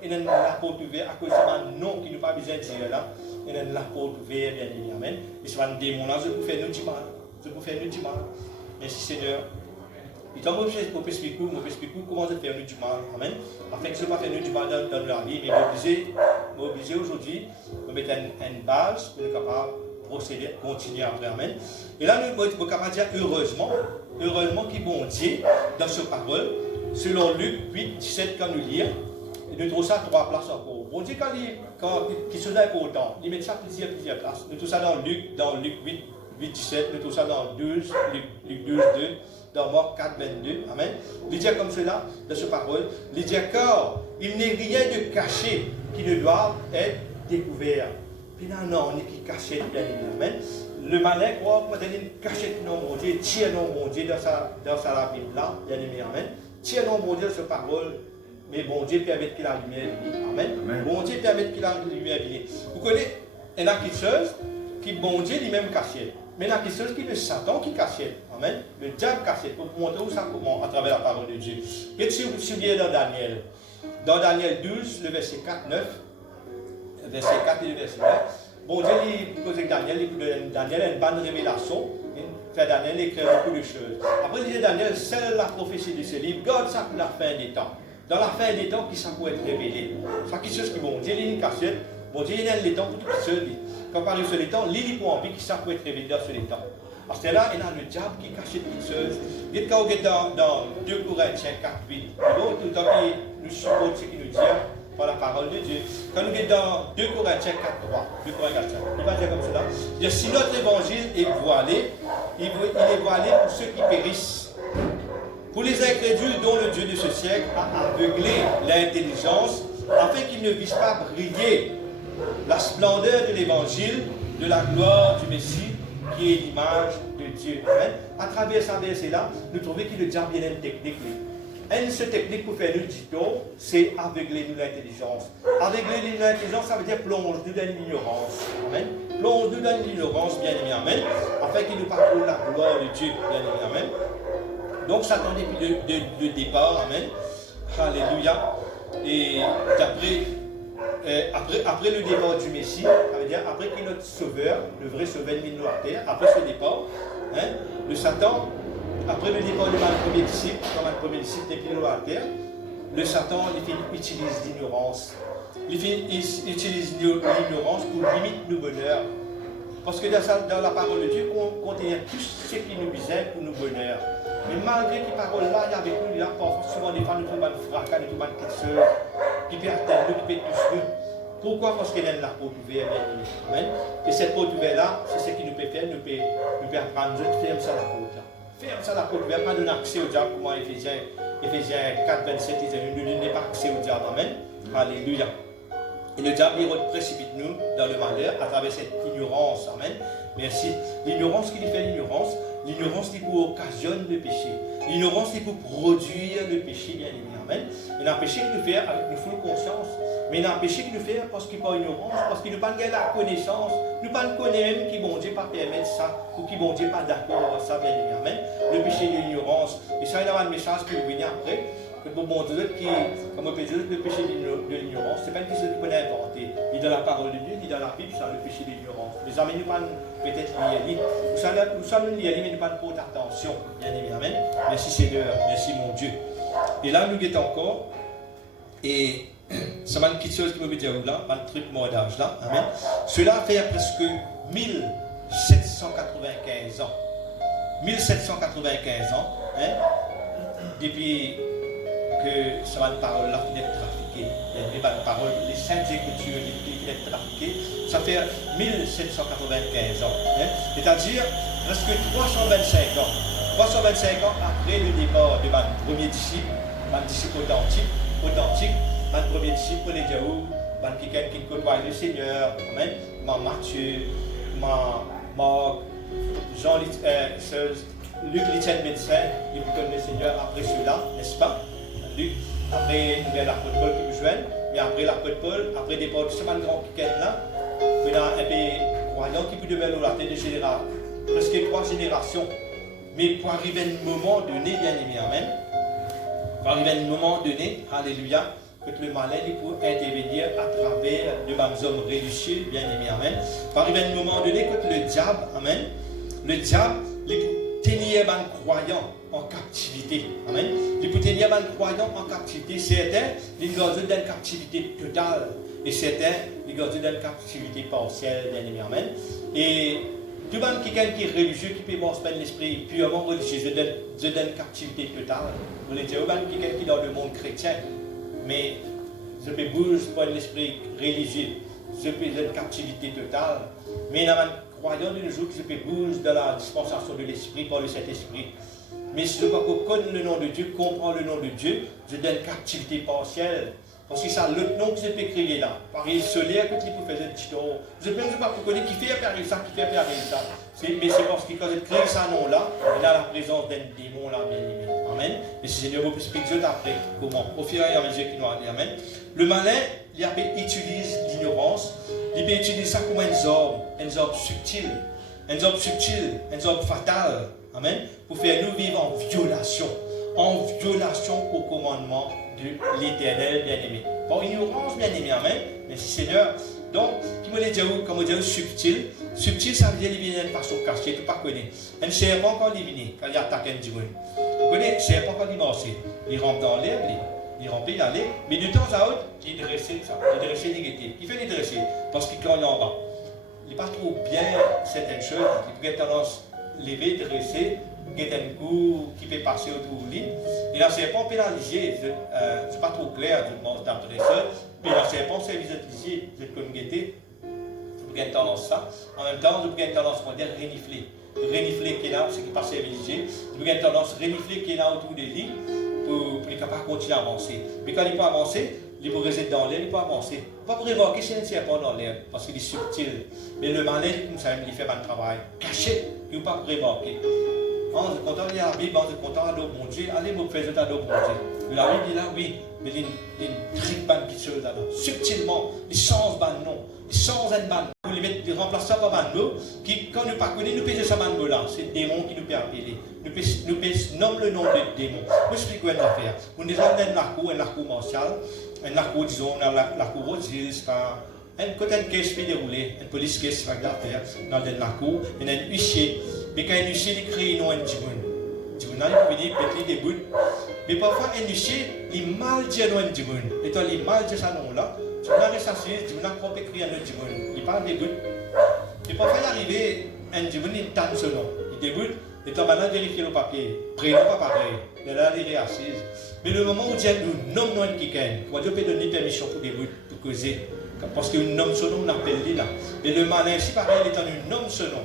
il y a la porte ouverte à cause de nom qui nous pas besoin de dire là, il y a la porte ouverte, bien amen. Et c'est un démon là, je peux faire nous du mal, Merci Seigneur. Et quand je explique comment je fais du mal, amen. Afin que je ne pas faire du mal dans la vie, mais m'obliger aujourd'hui, me mettre une base pour être capable de procéder, continuer après, amen. Et là, nous sommes capables de dire heureusement qu'il bon Dieu dans ce parole, selon Luc 8, 17, quand nous lisons, et nous trouvons ça à 3 places encore. Bon Dieu, quand il se donne autant, il met ça plusieurs places. Nous trouvons ça dans Luc 8, 17, nous trouvons ça dans Luc 12, 2. Dans Marc 4, 22, amen. Il dit comme cela, dans ce parole, il dit car il n'est rien de caché qui ne doit être découvert. Puis là, non, on est qui cachette, bien évidemment, amen. Le malin croit qu'on a une cachette, non, mon Dieu, tire, non, mon Dieu, dans sa Bible, là, bien évidemment, amen. Tire, non, mon Dieu, dans ce parole, mais bon Dieu permet qu'il a la lumière, amen. Bon Dieu permet qu'il a la lumière, vous connaissez, il y a une chose qui, bon Dieu, lui-même cachette. Mais il y a quelque chose qui est le Satan qui cachette. Amen. Le diable cachette. Pour montrer où ça commence à travers la parole de Dieu. Et si vous souvenez dans Daniel. Dans Daniel 12, le verset 4, 9. Verset 4 et le verset 9. Bon Dieu, il pose Daniel a une bonne révélation. Il fait Daniel écrire beaucoup de choses. Après, il dit Daniel, seule la prophétie de ce livre, garde ça pour la fin des temps. Dans la fin des temps, qui ça peut être révélé. C'est quelque chose que bon Dieu, il y a une cachette. Bon Dieu, il y a les temps pour tout ce qui quand on parle sur les temps, l'île pour envie qui ça peut être révélé sur les temps. Parce que là, il y a le diable qui cache toutes choses. Dites quand on est dans 2 Corinthiens 4, 8, tout le temps nous suppose ce qu'il nous dit par la parole de Dieu. Quand nous sommes dans 2 Corinthiens 4, 3, 2 Corinthiens 4, il va dire comme cela. Il dit, si notre évangile est voilé, il est voilé pour ceux qui périssent. Pour les incrédules dont le Dieu de ce siècle a aveuglé l'intelligence, afin qu'ils ne puissent pas briller la splendeur de l'évangile, de la gloire du Messie, qui est l'image de Dieu. Amen. À travers ce verset-là, nous trouvons que le diable a une technique. Une seule technique pour faire le dicton, c'est aveugler nous l'intelligence. Aveugler nous l'intelligence, ça veut dire plonger nous dans l'ignorance. Amen. Plonger nous dans l'ignorance, bien aimé. Amen. Afin qu'il nous parle la gloire de Dieu, bien aimé. Amen. Donc, Satan depuis le départ. Amen. Alléluia. Et après le départ du Messie, ça veut dire après que notre sauveur, le vrai sauveur de la terre, après ce départ, le Satan, après le départ de notre premier disciple, quand notre premier disciple n'est plus dans la terre, le Satan utilise l'ignorance. Il utilise l'ignorance pour limiter nos bonheurs. Parce que dans la parole de Dieu, on contient tout ce qui nous visait pour nos bonheurs. Mais malgré que la parole là, il y a avec nous, il y a parfois souvent des fois nous trouvons des fracas, nous trouvons des petites sœurs qui perdent nous, qui perdent tous nous. Pourquoi? Parce qu'elle a la porte ouverte. Amen. Et cette porte ouverte là, c'est ce qui nous peut faire, nous peut apprendre, ferme ça la porte là. Ferme ça la porte ouverte, pas donner accès au diable, comme Éphésiens 4, 27, il ne donne pas accès au diable. Amen. Alléluia. Et le diable, il précipite nous dans le malheur à travers cette ignorance. Amen. Merci. L'ignorance qui fait l'ignorance qui pour occasionne le péché. L'ignorance qui pour produire le péché, bien aimé. Amen. Il y a un péché qui nous fait avec une full conscience. Mais il y a un péché qui nous fait parce qu'il n'y a pas ignorance, parce qu'il n'a pas la connaissance. Nous ne connaissons même qui bon Dieu pas permettre ça, ou qui bon Dieu pas d'accord avec ça, bien aimé. Amen. Le péché de l'ignorance. Et ça, il y a un message qui va venir après. Que bon Dieu, comme on peut dire, le péché de l'ignorance, ce n'est pas une question qu'on a inventé. Il est dans la parole de Dieu, il est dans la Bible, c'est le péché de l'ignorance. Les amis, nous ne peut-être lire. Nous sommes liés, mais nous ne pas porter attention. Bien aimé, amen. Merci Seigneur, merci mon Dieu. Et là, nous guettons encore. Et c'est une petite chose qui me dit là, un truc mordage là. Amen. Cela fait presque 1795 ans. 1795 ans. Hein, depuis que cette parole-là qui est trafiquée. Les paroles, les saintes écritures qui est trafiquées. Ça fait 1795 ans. Hein, c'est-à-dire presque 325 ans. 325 ans après le départ de mon premier disciple authentique, mon premier disciple, les Diaou, quelqu'un qui côtoie le Seigneur, Amen, Matthieu, Marc, Jean, Luc, Litien, médecin, il connaît le Seigneur après cela, n'est-ce pas? Luc, après, nous avons l'apôtre Paul qui nous joigne, mais après l'apôtre Paul, après des portes, ce grand qui est là, il y a un peu croyant qui peut devenir la tête de génération, presque 3 générations. Mais pour arriver à un moment donné, bien aimé, Amen, pour arriver à un moment donné, Alléluia, que le malin peut intervenir à travers de mes hommes religieux, bien aimé, Amen. Pour arriver à un moment donné, que le diable, Amen, il peut tenir un croyant en captivité, Amen. Il peut tenir un croyant en captivité. Certains, ils gardent d'une captivité totale, et certains, ils gardent d'une captivité partielle, bien aimé, Amen. Et tout le monde qui est religieux, qui peut voir l'esprit purement religieux, je donne captivité totale. Vous voulez dire, qui est dans le monde chrétien, mais je peux bouger pour l'esprit religieux, je peux donner captivité totale. Mais dans le croyant de nos jours, je peux bouger dans la dispensation de l'esprit par le Saint-Esprit. Mais si je connais le nom de Dieu, comprends le nom de Dieu, je donne captivité partielle. Parce que ça, le nom que je peux créer là, pareil, solaire, que tu peux faire des petits taureaux. Je ne sais pas pourquoi qui fait apparaître ça, qui fait apparaître ça. Mais c'est parce que quand je crée ça nom là, il a la présence d'un démon là, bien aimé. Amen. Mais si Seigneur vous explique Dieu après, comment? Au fur et à mesure qu'il nous a dit, Amen. Le malin, il utilise l'ignorance, il peut utiliser ça comme un zorbe subtil, un zorbe fatal, Amen, pour faire nous vivre en violation au commandement de l'Éternel bien-aimé. Par ignorance bien-aimé, Amen. Merci Seigneur. Donc, qui me dit, comme on dit, subtil, ça veut dire qu'il vient d'une façon cachée, tu ne pas connaître. Un serpent quand il vient, quand il attaque un démon. Vous connaissez, serpent quand il marche, il rentre dans l'air, il remplit l'air, mais de temps à autre, il dresse ça, il dresse négatif. Il fait les dresser, parce qu'il cogne en bas. Il n'est pas trop bien certaines choses, il pourrait tendance lever, dresser, qui est un coup qui peut passer autour de lui. Et la serpent pénalisé, ce n'est pas trop clair, je pense, d'après ça, mais la serpent, c'est visitiser, vous êtes comme guetté, vous pouvez tendance ça. En même temps, vous pouvez tendance à dire renifler. Renifler qui est là, c'est qui passe à visiter. Vous pouvez tendance à renifler qui est là autour de lui pour qu'il capable de continuer à avancer. Mais quand il peut avancer, il peut rester dans l'air, il peut avancer. Pas pour évoquer si un serpent dans l'air, parce qu'il est subtil. Mais le malin, comme ça, il fait un travail caché, il ne peut pas pour évoquer. On est content de lire la Bible, on est content de mon Dieu, allez vous faire ça de mon Dieu. Mais la Bible dit là, oui, mais il y a une très bonne petite chose là-dedans. Subtilement, il change de nom, il change de ban. Vous les remplacez ça par un mot, qui, quand nous ne connaissons, nous payons ça par là. C'est le démon qui nous peut appeler. Nous nommons le nom du démon. Nous expliquons une affaire. Nous disons un narco martial, un narco, disons, un narco rosé, quand une caisse fait dérouler, une police caisse fait l'affaire, dans le narco, il y a un huissier. Mais quand un huissier crée un nom, il peut venir péter des bouts. Mais parfois, un huissier, il mal dit un nom, et toi, il mal dit ce nom-là, tu vas rester assis, tu vas pas écrire un nom, il parle des bouts. Mais parfois, il arrive, un démon, il tente ce nom, il déboute, et toi, maintenant, vérifier le papier, prénom pas pareil, il est là, il est assise. Mais le moment où Dieu nous nomme un quelqu'un, Dieu peut donner permission pour des bouts, pour causer. Parce qu'il nomme ce nom, on appelle lui là. Mais le malin, si pareil, il est en une nomme ce nom,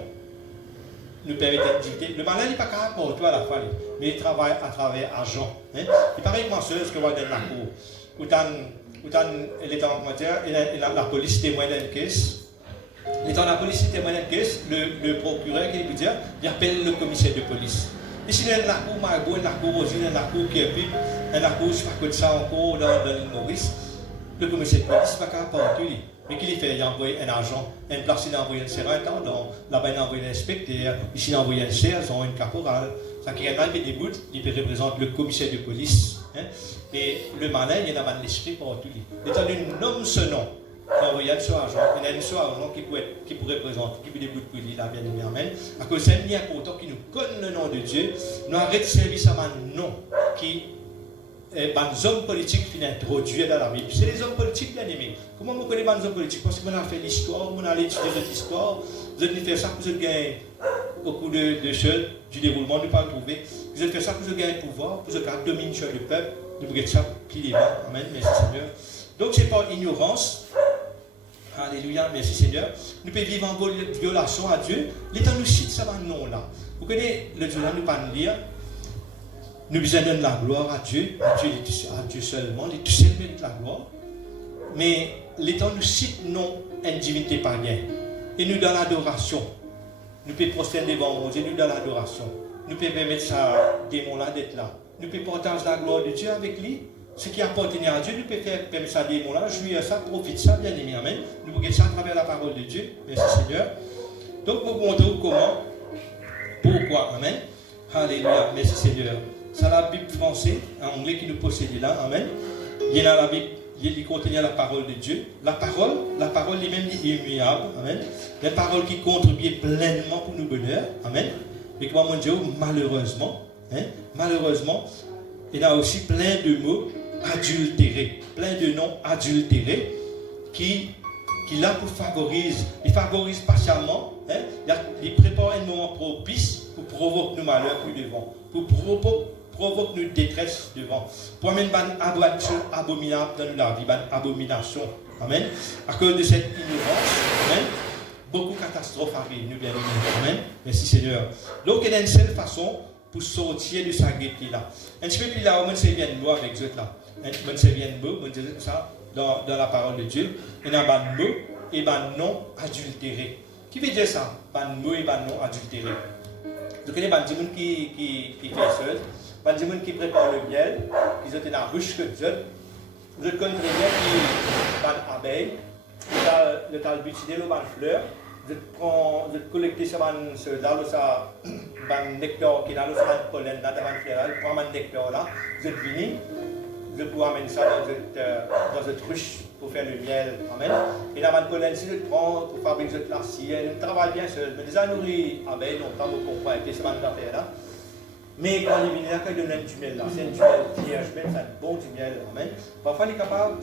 nous permet d'activité. Le malin n'est pas capable pour toi à la fois, mais il travaille à travers agent. Hein? Il paraît que ce que va dans la cour. Où la police témoin d'une caisse. Étant la police témoin d'une caisse, le procureur qui veut dire, il appelle le commissaire de police. Et si il y a un narco Margot, un narco Rosine, un narco Kirby, un narco, je ne sais pas quoi de ça encore dans l'île Maurice, le commissaire de police n'est pas capable pour lui. Mais qu'il fait, il a envoyé un agent, une place, il a envoyé un surintendant, là-bas il a envoyé un inspecteur, ici il a envoyé un sergent, une caporale. Ça qui est arrivé des bouts, il représente le commissaire de police. Hein? Et le malin, il a un esprit pour lui. Étant donné nomme ce nom, il a envoyé un suragent, il y a un suragent qui pourrait représenter, qui peut des bouts pour lui, là, bien aimé, amen. À cause c'est un lien important qui nous connaît le nom de Dieu, nous arrêtons de servir ça un nom qui les hommes politiques qui introduisent dans la Bible. C'est les hommes politiques bien aimés. Comment vous connaissez les hommes politiques? Parce qu'on a fait l'histoire, on a étudié cette histoire. Vous avez fait ça pour vous gagner beaucoup de choses du déroulement, ne pas le trouver. Vous avez fait ça pour vous gagner le pouvoir, pour vous dominer sur le peuple. Nous vous ça qui est là. Amen. Merci Seigneur. Donc c'est par ignorance. Alléluia, merci Seigneur. Nous pouvons vivre en violation à Dieu. L'État nous cite ça dans nom là. Vous connaissez le Dieu là, nous pas lire. Nous besoin donner la gloire à Dieu. À Dieu seulement. Il tout seul mérite la gloire. Mais l'État nous cite non une divinité païenne. Et nous dans l'adoration. Nous pouvons prosterner devant Dieu, nous dans l'adoration. Nous pouvons permettre ça, démon là d'être là. Nous pouvons partager la gloire de Dieu avec lui. Ce qui appartient à Dieu, nous pouvons faire permettre ça, démon là, jouir ça, profiter ça, bien aimé. Amen. Nous pouvons ça à travers la parole de Dieu. Merci Seigneur. Donc, pour vous montrer comment, pourquoi. Amen. Alléluia. Merci Seigneur. C'est la Bible française, en anglais qui nous possède là. Amen. Il y a la Bible. Il contient la parole de Dieu. La parole elle-même est immuable. Amen. La parole qui contribue pleinement pour nous bonheur. Amen. Mais comment mon Dieu, malheureusement, il y a aussi plein de mots adultérés, plein de noms adultérés qui là pour favoriser, ils favorisent patiemment, ils préparent un moment propice pour provoquer nos malheurs plus devant, pour provoquer nos détresse devant, pour amener une abatture abominable dans la vie, une abomination. Amen. À cause de cette ignorance, amen, beaucoup de catastrophes arrivent, nous bien aimés. Amen. Merci Seigneur. Donc il y a une seule façon pour sortir de sa gaieté là. Un petit peu plus là, on se vient de nous avec Dieu là. On se vient de nous, on dit ça dans la parole de Dieu. Il y a un mot et un nom adultéré. Qui veut dire ça? Un mot et un nom adultéré. Donc il y a des gens qui fait ça, des gens qui préparent le miel, qui ont dans la bouche que Dieu. Vous connaissez très bien qui est une abeille, le tal butiner le fleur. Vous collectez ça dans le nectar qui est dans le pollen, dans le fleur, vous prenez un nectar là, vous venez, vous pouvez amener ça dans une ruche pour faire le miel. Amen. Et dans le pollen, si vous prenez pour fabriquer la cire, vous travaillez bien seul. Mais déjà, nourrir abeilles, longtemps, vous comprenez, et c'est une affaire là. Mais quand il vient là, quand il donne du miel là, c'est un du miel vierge, c'est un bon du miel. Amen. Parfois, il est capable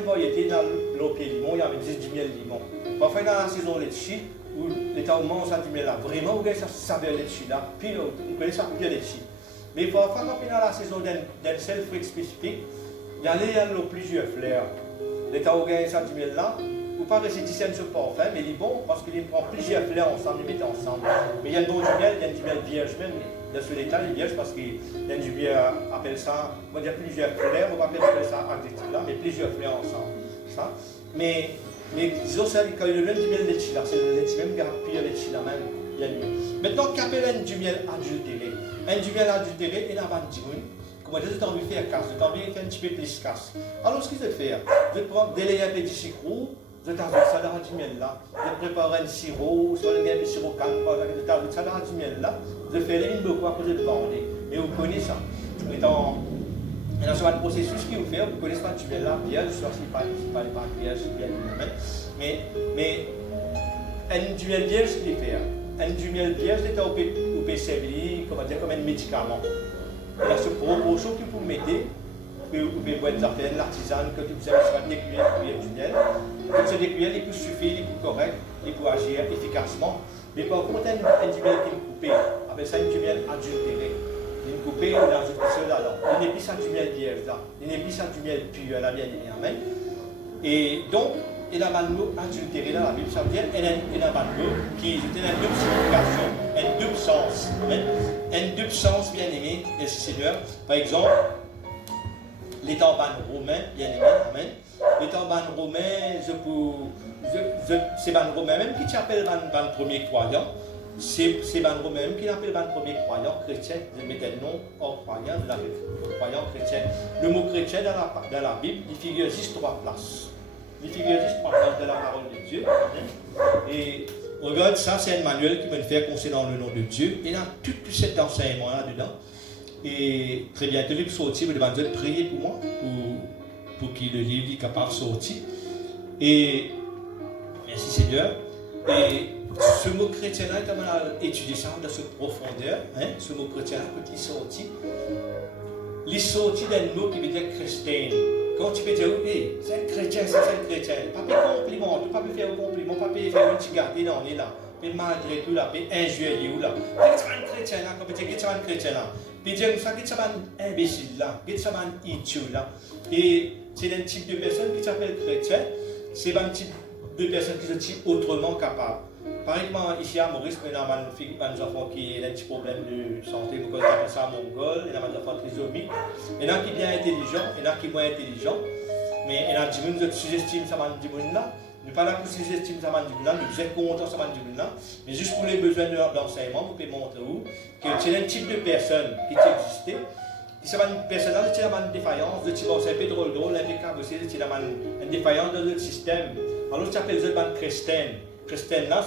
de variété dans l'eau pied limon, il y a 10 du miel limon. Parfois, dans la saison de litchi, où l'État mange ça du miel là, vraiment, vous avez ça saveur de litchi là, puis vous connaissez ça bien litchi. Mais parfois, quand on est dans la saison d'un seul fruit spécifique, il y a plusieurs fleurs. L'État vous gagne ça du miel là, vous pas rester 10 cents sur parfum, mais il est bon parce qu'il prend plusieurs fleurs ensemble, il met ensemble. Mais il y a un bon du miel, il y a du miel vierge même. Dans ce l'état, il est vierge parce qu'il y a du miel, appelle ça, on va dire plusieurs fleurs, on va appeler ça adjectif là, mais plusieurs fleurs ensemble. Ça. Mais disons ça, quand il y a du miel de chila, c'est le lait même qui a pire le chila même, il y a mieux. Maintenant, qu'appelle du miel adultéré? Un du miel adultéré, il y a un dimoun. Comment dire, vous avez envie de faire casse, vous avez envie de faire un petit peu plus casse. Alors, ce qu'il faut faire, vous prendre délayer un petit sucre, vous avez ça dans du miel là, vous préparez un sirop, soit un sirop calme, vous avez ça dans du miel là, vous faites une beaucoup après de bander. Mais vous connaissez ça. Et dans ce processus qui vous fait, vous connaissez pas du miel là, bien, soit si pas vierge, bien mais un du miel vierge, ce qu'il fait. Un du miel vierge, vous pouvez servir comme un médicament. Il y a ce proportion que vous mettez, vous pouvez voir des affaires, l'artisan, que vous avez soit des cuillères du miel. Comme c'est des cuillères, il peut suffire, il peut correct, il peut agir efficacement. Mais par contre, un du miel qui est coupé, avec ça, un du miel adultéré. Il est coupé dans une seule là. Il n'est plus ça du miel vierge là. Il n'est plus ça du miel pur, la bien aimé. Amen. Et donc, il y a un mot adultéré dans la Bible, ça veut dire qu'il y a un mot qui est une double signification, un double sens. Amen. Un double sens, bien aimé, merci Seigneur. Par exemple, l'état romain, bien aimé, amen. L'état romain, c'est ban romain même qui t'appelle ban premier croyant. C'est ban romain même qui l'appelle ban premier croyant chrétien. Je mettais le nom hors croyant de la croyant chrétien. Le mot chrétien dans la Bible, il figure juste 3 places. Il figure juste 3 places de la parole de Dieu. Et regarde, ça c'est un manuel qui va nous faire concernant le nom de Dieu. Il y a tout cet enseignement là-dedans. Et très bientôt, il va sortir, vous devez prier pour moi, pour qu'il le livre soit capable de sortir. Et merci Seigneur. Et ce mot chrétien-là, quand on a étudié ça dans cette profondeur, ce mot chrétien-là, quand il est sorti, les sorties d'un mot qui veut dire chrétien. Quand tu peux dire, hey, c'est un chrétien, c'est un chrétien. Pas de compliment, tu ne peux pas faire un compliment, pas faire un petit gardé dans les là. Puis malgré tout, là, puis injurier ou là. Tu es un chrétien là, quand tu es un chrétien là. Puis dire ça, tu es un imbécile là, tu es un idiot là. Et c'est un type de personne qui s'appelle chrétien. C'est un type de personne qui se dit autrement capable. Par exemple, ici à Maurice, il y a des enfants qui ont un petit problème de santé, on appelle ça mongol, il y a des enfants trisomiques, il y en a qui sont bien intelligents, il y en a qui sont moins intelligents, mais il y en a des gens qui sous-estiment ça, là. Nous ne parlons pas pour sous-estimer ça, nous sommes contents ça, là. Mais juste pour les besoins d'enseignement, vous pouvez montrer que c'est un type de personne qui existait. C'est une personne qui a une défaillance, c'est un peu drôle, impeccable aussi, c'est une défaillance dans le système. Alors, tu appelles ça une chrétienne. Chrétienne, là,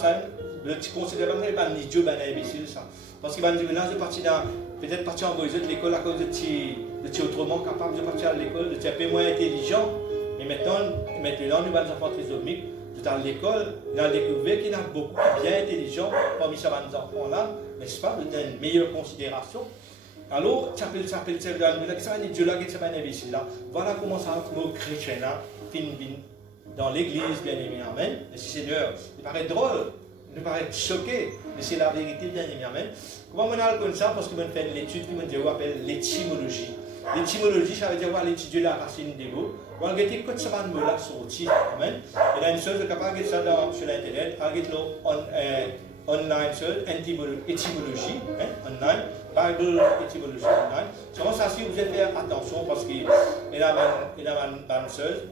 tu considères pas un idiot, un imbécile, ça. Parce que là, peut-être partir en l'école à cause de tu autrement capable de partir à l'école, de tu es un peu moins intelligent. Mais maintenant, nous avons des enfants trisomiques. Dans l'école, on a découvert qu'il y en a beaucoup bien intelligents parmi ces enfants-là, n'est-ce pas, une meilleure considération. Alors, tu appelles ça, c'est un idiot là, c'est un imbécile là. Voilà comment ça le mot chrétien là, dans l'église, bien aimé, amen. Mais Seigneur, il paraît drôle, il paraît choqué, mais c'est la vérité, bien aimé, amen. Comment on a le ça? Parce qu'on fait l'étude qu'on appelle l'étymologie. L'étymologie, ça veut dire voir l'étudier la racine des mots. On va regarder quand ça va nous la sortir, amen. Il y a une chose capable de ça sur l'internet, online sur étymologie, online, Bible étymologie online. Selon ça, si vous devez faire attention parce qu'il y a une chose.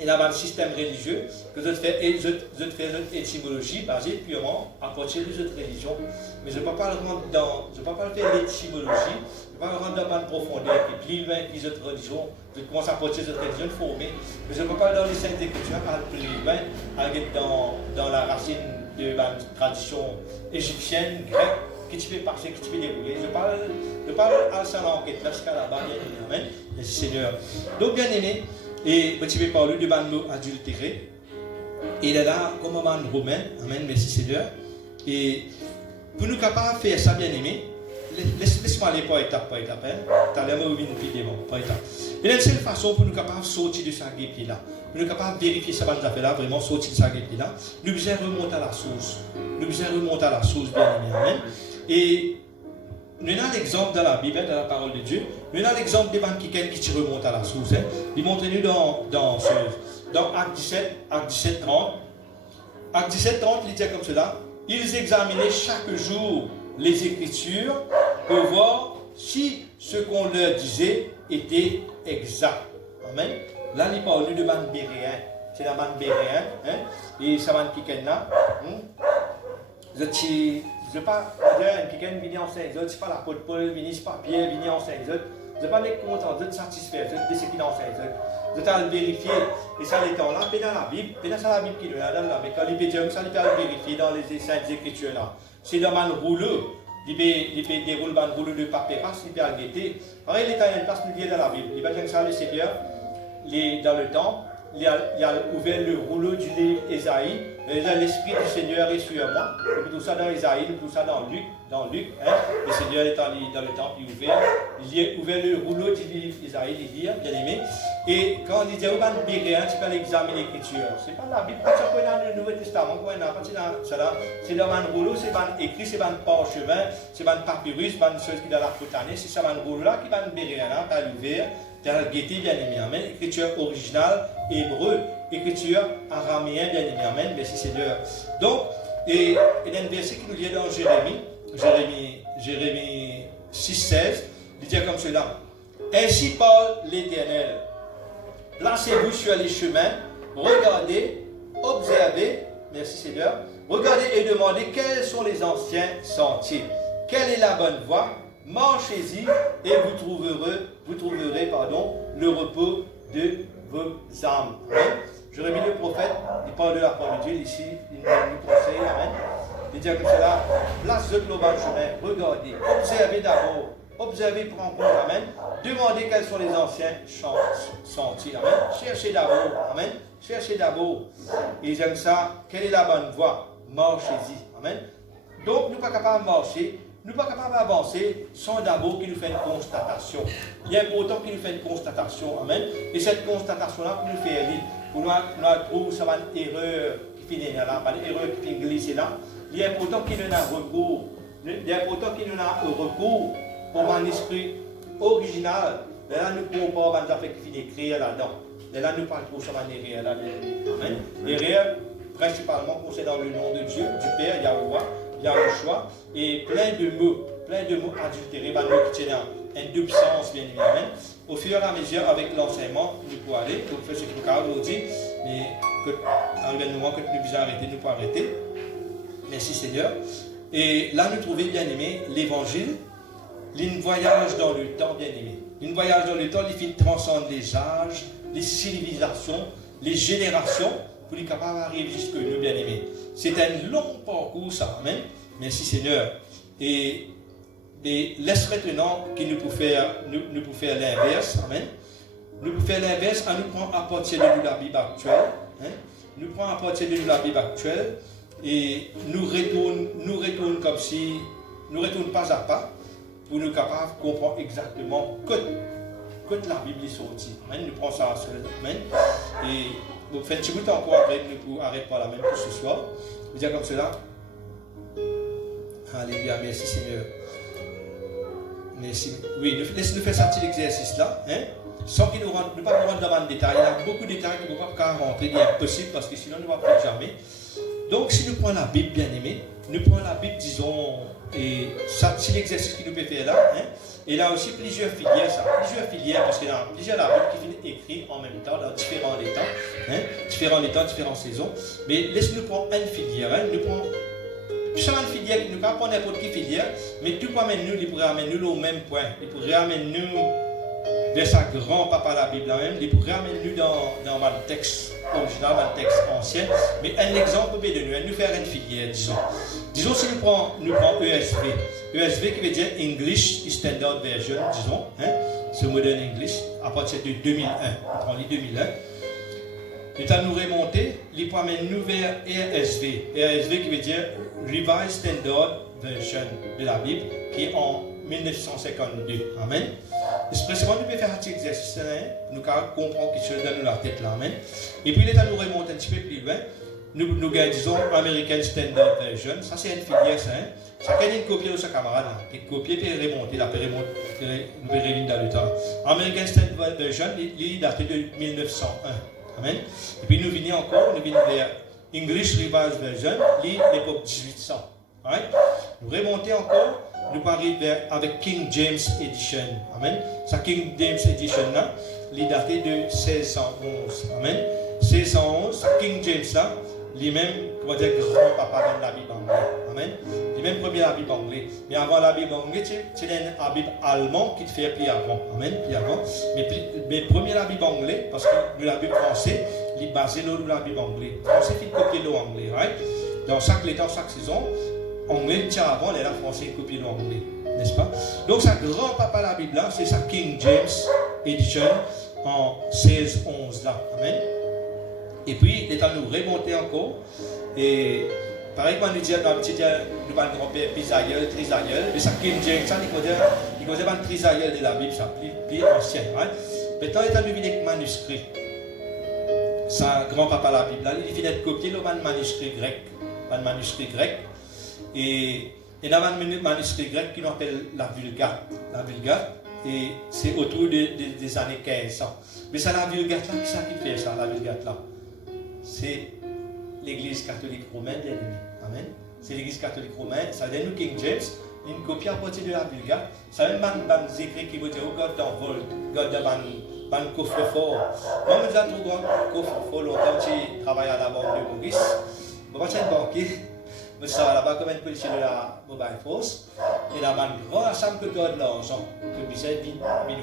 Il y a un système religieux que je fais une étymologie basée purement à partir des autres religions. Mais je ne peux pas faire l'étymologie, je ne peux pas rentrer dans une profondeur qui plus loin que les autres religions. Je commence à partir des autres religions formées, mais je ne peux pas dans les saintes écritures aller plus loin, aller dans la racine de la tradition égyptienne, grecque, qui tu peux passer, qui tu peux dérouler. Je parle à ça l'enquête, là, jusqu'à là-bas, bien aimé, amen. Merci Seigneur. Donc, bien aimé, et tu veux parler de mot adultéré. Il est là comme un man romain. Amen, merci Seigneur. Et pour nous capables de faire ça, bien aimé, laisse-moi aller pas étape par étape. Tu as l'air de revenir par étape. Et la seule façon pour nous capables de sortir de sa guépille là, pour nous capables de vérifier ça, nous affaires là, vraiment sortir de sa guépille là, nous devons remonter à la source. Nous devons remonter à la source, bien aimé. Amen. Et nous avons l'exemple dans la Bible, dans la parole de Dieu. Nous avons l'exemple des gens qui remontent à la source. Il montre-nous dans Acte 17, 30. Acte 17, 30, il dit comme cela. Ils examinaient chaque jour les Écritures pour voir si ce qu'on leur disait était exact. Amen. Là, il parle de bande béréen. C'est la bande béréen. Et ça va qui est là. Je ne veux pas dire quelqu'un qui vient en 5 autres, ce n'est pas l'apôtre Paul, c'est pas Pierre, qui vient en 5 autres. Je ne veux pas être content, de satisfaire de ce qu'il est en 5 autres. Je vais le vérifier. Et ça, les temps là, puis dans la Bible, puis dans la Bible qui est là, mais quand il peut dire ça, il peut le vérifier dans les Saintes Écritures là. C'est dans un rouleau, il peut dérouler un rouleau de papier, parce qu'il peut le guetter. Pareil, il y a une place qui dans la Bible. Il va dire ça, le Seigneur, dans le temps, il a ouvert le rouleau du livre Ésaïe. L'Esprit du Seigneur est sur moi. On trouve ça dans Ésaïe, on trouve ça dans Luc. Le Seigneur est dans le temple, il a ouvert le rouleau du livre Ésaïe, il dit, bien aimé. Et quand on dit, tu peux l'examiner l'écriture. Ce n'est pas la Bible, quand tu dans le Nouveau Testament, c'est dans un rouleau, c'est écrit, c'est un parchemin, c'est un papyrus, c'est une chose qui est dans la cotanée, c'est ça, un rouleau là qui va nous béréen, tu as ouvert. Tu as guetté, bien aimé, amen. Écriture originale, hébreu, écriture araméen, bien aimé, amen. Merci Seigneur. Donc, il y a un verset qui nous lie dans Jérémie 6, 16. Il dit comme cela. Ainsi parle l'Éternel. Placez-vous sur les chemins, regardez, observez, merci Seigneur, regardez et demandez quels sont les anciens sentiers. Quelle est la bonne voie? Marchez-y et vous trouverez le repos de vos âmes. Amen. Jérémie le prophète, il parle de la parole de Dieu ici, il nous conseille, amen. Il dit comme cela, place de global chemin, regardez, observez d'abord, observez pour en compte, amen. Demandez quels sont les anciens sentiers, amen. Cherchez d'abord, amen. Cherchez d'abord. Et j'aime ça, quelle est la bonne voie? Marchez-y, amen. Donc, nous ne sommes pas capables de marcher. nous ne sommes pas capables d'avancer sans d'abord qu'il nous fait une constatation. Il est important qu'il nous fait une constatation. Amen. Et cette constatation-là, pour nous faire lire, pour nous trouver ça va une erreur qui finit là, pas une erreur qui finit glisser là. Il est important qu'il nous ait un recours. Il est important qu'il nous ait un recours au manuscrit original. Et là, nous ne pouvons pas faire qui finit écrire là-dedans. Et là, nous parlons de ça va une erreur là-dedans. Amen. L'erreur, principalement, concernant le nom de Dieu, du Père, Yahuwah. Yahushua, et plein de mots adultérés, qui tiennent un double sens, bien évidemment. Au fur et à mesure, avec l'enseignement, nous pouvons aller, donc faire ce que nous aujourd'hui, mais à un moment que nous devons arrêter, nous pouvons arrêter. Merci Seigneur. Et là, nous trouvons, bien aimé, l'évangile, une voyage dans le temps, bien aimé. Une voyage dans le temps, il transcende les âges, les civilisations, les générations, pour être capable d'arriver jusque nous, bien aimés. C'est un long parcours, ça. Amen. Merci Seigneur. Et laisse maintenant qu'il nous peut faire l'inverse. Amen. Nous pouvons faire l'inverse en nous prenant à partir de la Bible actuelle. Hein? Nous prenons à partir de la Bible actuelle et nous retournons comme si, nous retournons pas à pas pour nous capables de comprendre exactement que la Bible est sortie. Amen. Nous prenons ça à cela. Amen. Et vous faites un petit bout encore après, nous arrêtons pas la même pour ce soir. Vous dire comme cela. Alléluia, merci Seigneur. Merci. Oui, laissez-nous faire ce petit exercice-là. Hein? Sans qu'il nous rentre, ne pas nous rentrer dans le détail. Il y a beaucoup de détails qui ne vont pas rentrer. Il est impossible parce que sinon, nous ne va jamais. Donc, si nous prenons la Bible, bien aimée, nous prenons la Bible, disons, et ça, c'est l'exercice que nous pouvons faire là. Hein? Et là aussi, plusieurs filières, parce qu'il y a plusieurs la Bible qui finit écrite en même temps, dans différents temps, différentes saisons. Mais laisse-nous prendre une filière. Hein? Nous prenons chaque filière, nous ne pouvons pas prendre n'importe quelle filière, mais tout pour amener nous, il pourrait amener nous au même point. Il pourrait amener nous vers sa grand-papa la Bible même, il pourrait amener nous dans le texte original, dans le texte ancien. Mais un exemple de nous faire une filière, disons. Disons si nous prenons ESV. ESV qui veut dire English Standard Version, disons, hein, c'est Modern English, à partir de 2001. On lit 2001. Et à nous remonter, il peut amener nous vers ESV. ESV qui veut dire Revised Standard Version de la Bible, qui est en 1952. Amen. Expressément, nous pouvons faire un petit exercice, hein, nous comprendre quelque chose dans la tête là. Amen. Et puis, il est à nous remonter un petit peu plus loin. Nous disons American Standard Version. Ça, c'est une filière, ça. Hein. Ça peut être copié de sa camarade. Et copier puis remonter, nous pouvons revenir dans le temps. American Standard Version, il est daté de 1901. Amen. Et puis nous venons vers English Revised Version, l'époque 1800. Right? Nous remontons encore, nous parlons avec King James Edition. Amen. Sa King James Edition là, il est daté de 1611. Amen. 1611, King James là, lui-même, comment dire, grand-papa de la Bible anglaise. Amen. Lui-même premier la Bible anglaise. Mais avant la Bible anglaise, c'est la Bible allemande qui te fait plus avant. Amen. Plus avant. Mais premier la Bible anglaise, parce que la Bible française, il est basé sur la Bible anglaise. Français, il copie l'anglais. Right? Dans chaque état, chaque saison, anglais, tiens avant, les français copient l'anglais. N'est-ce pas? Donc, sa grand-papa la Bible là, c'est sa King James Edition en 1611 là. Amen. Et puis, il est à nous remonter encore. Et pareil, quand nous disons dans le petit nous parlons de grand-père, pisailleul, trisailleul, mais ça, King James, ça, il connaît pas le trisailleul de la Bible, ça, plus ancien. Right? Maintenant, il est à nous venir avec manuscrit. Sa grand-papa la Bible, là, il vient d'être copié le manuscrit grec. Un manuscrit grec. Et il y a un manuscrit grec qui appelle la Vulgate. La Vulgate. Et c'est autour des années 1500. Mais c'est la Vulgate là, qui fait ça, la Vulgate là? C'est l'Église catholique romaine, bien aimé. Amen. C'est l'Église catholique romaine. Ça vient de King James, une copie à partir de la Vulgate. Ça vient de écrits qui vont dire, oh God t'envole, God dans coffre-fort. Moi, je trouve un coffre-fort longtemps, je travaille à la banque de Maurice. Je suis un banquier. Je travaille là-bas comme un policier de la Mobile Force. Et là, un grand ensemble que God l'argent. Que Michel vient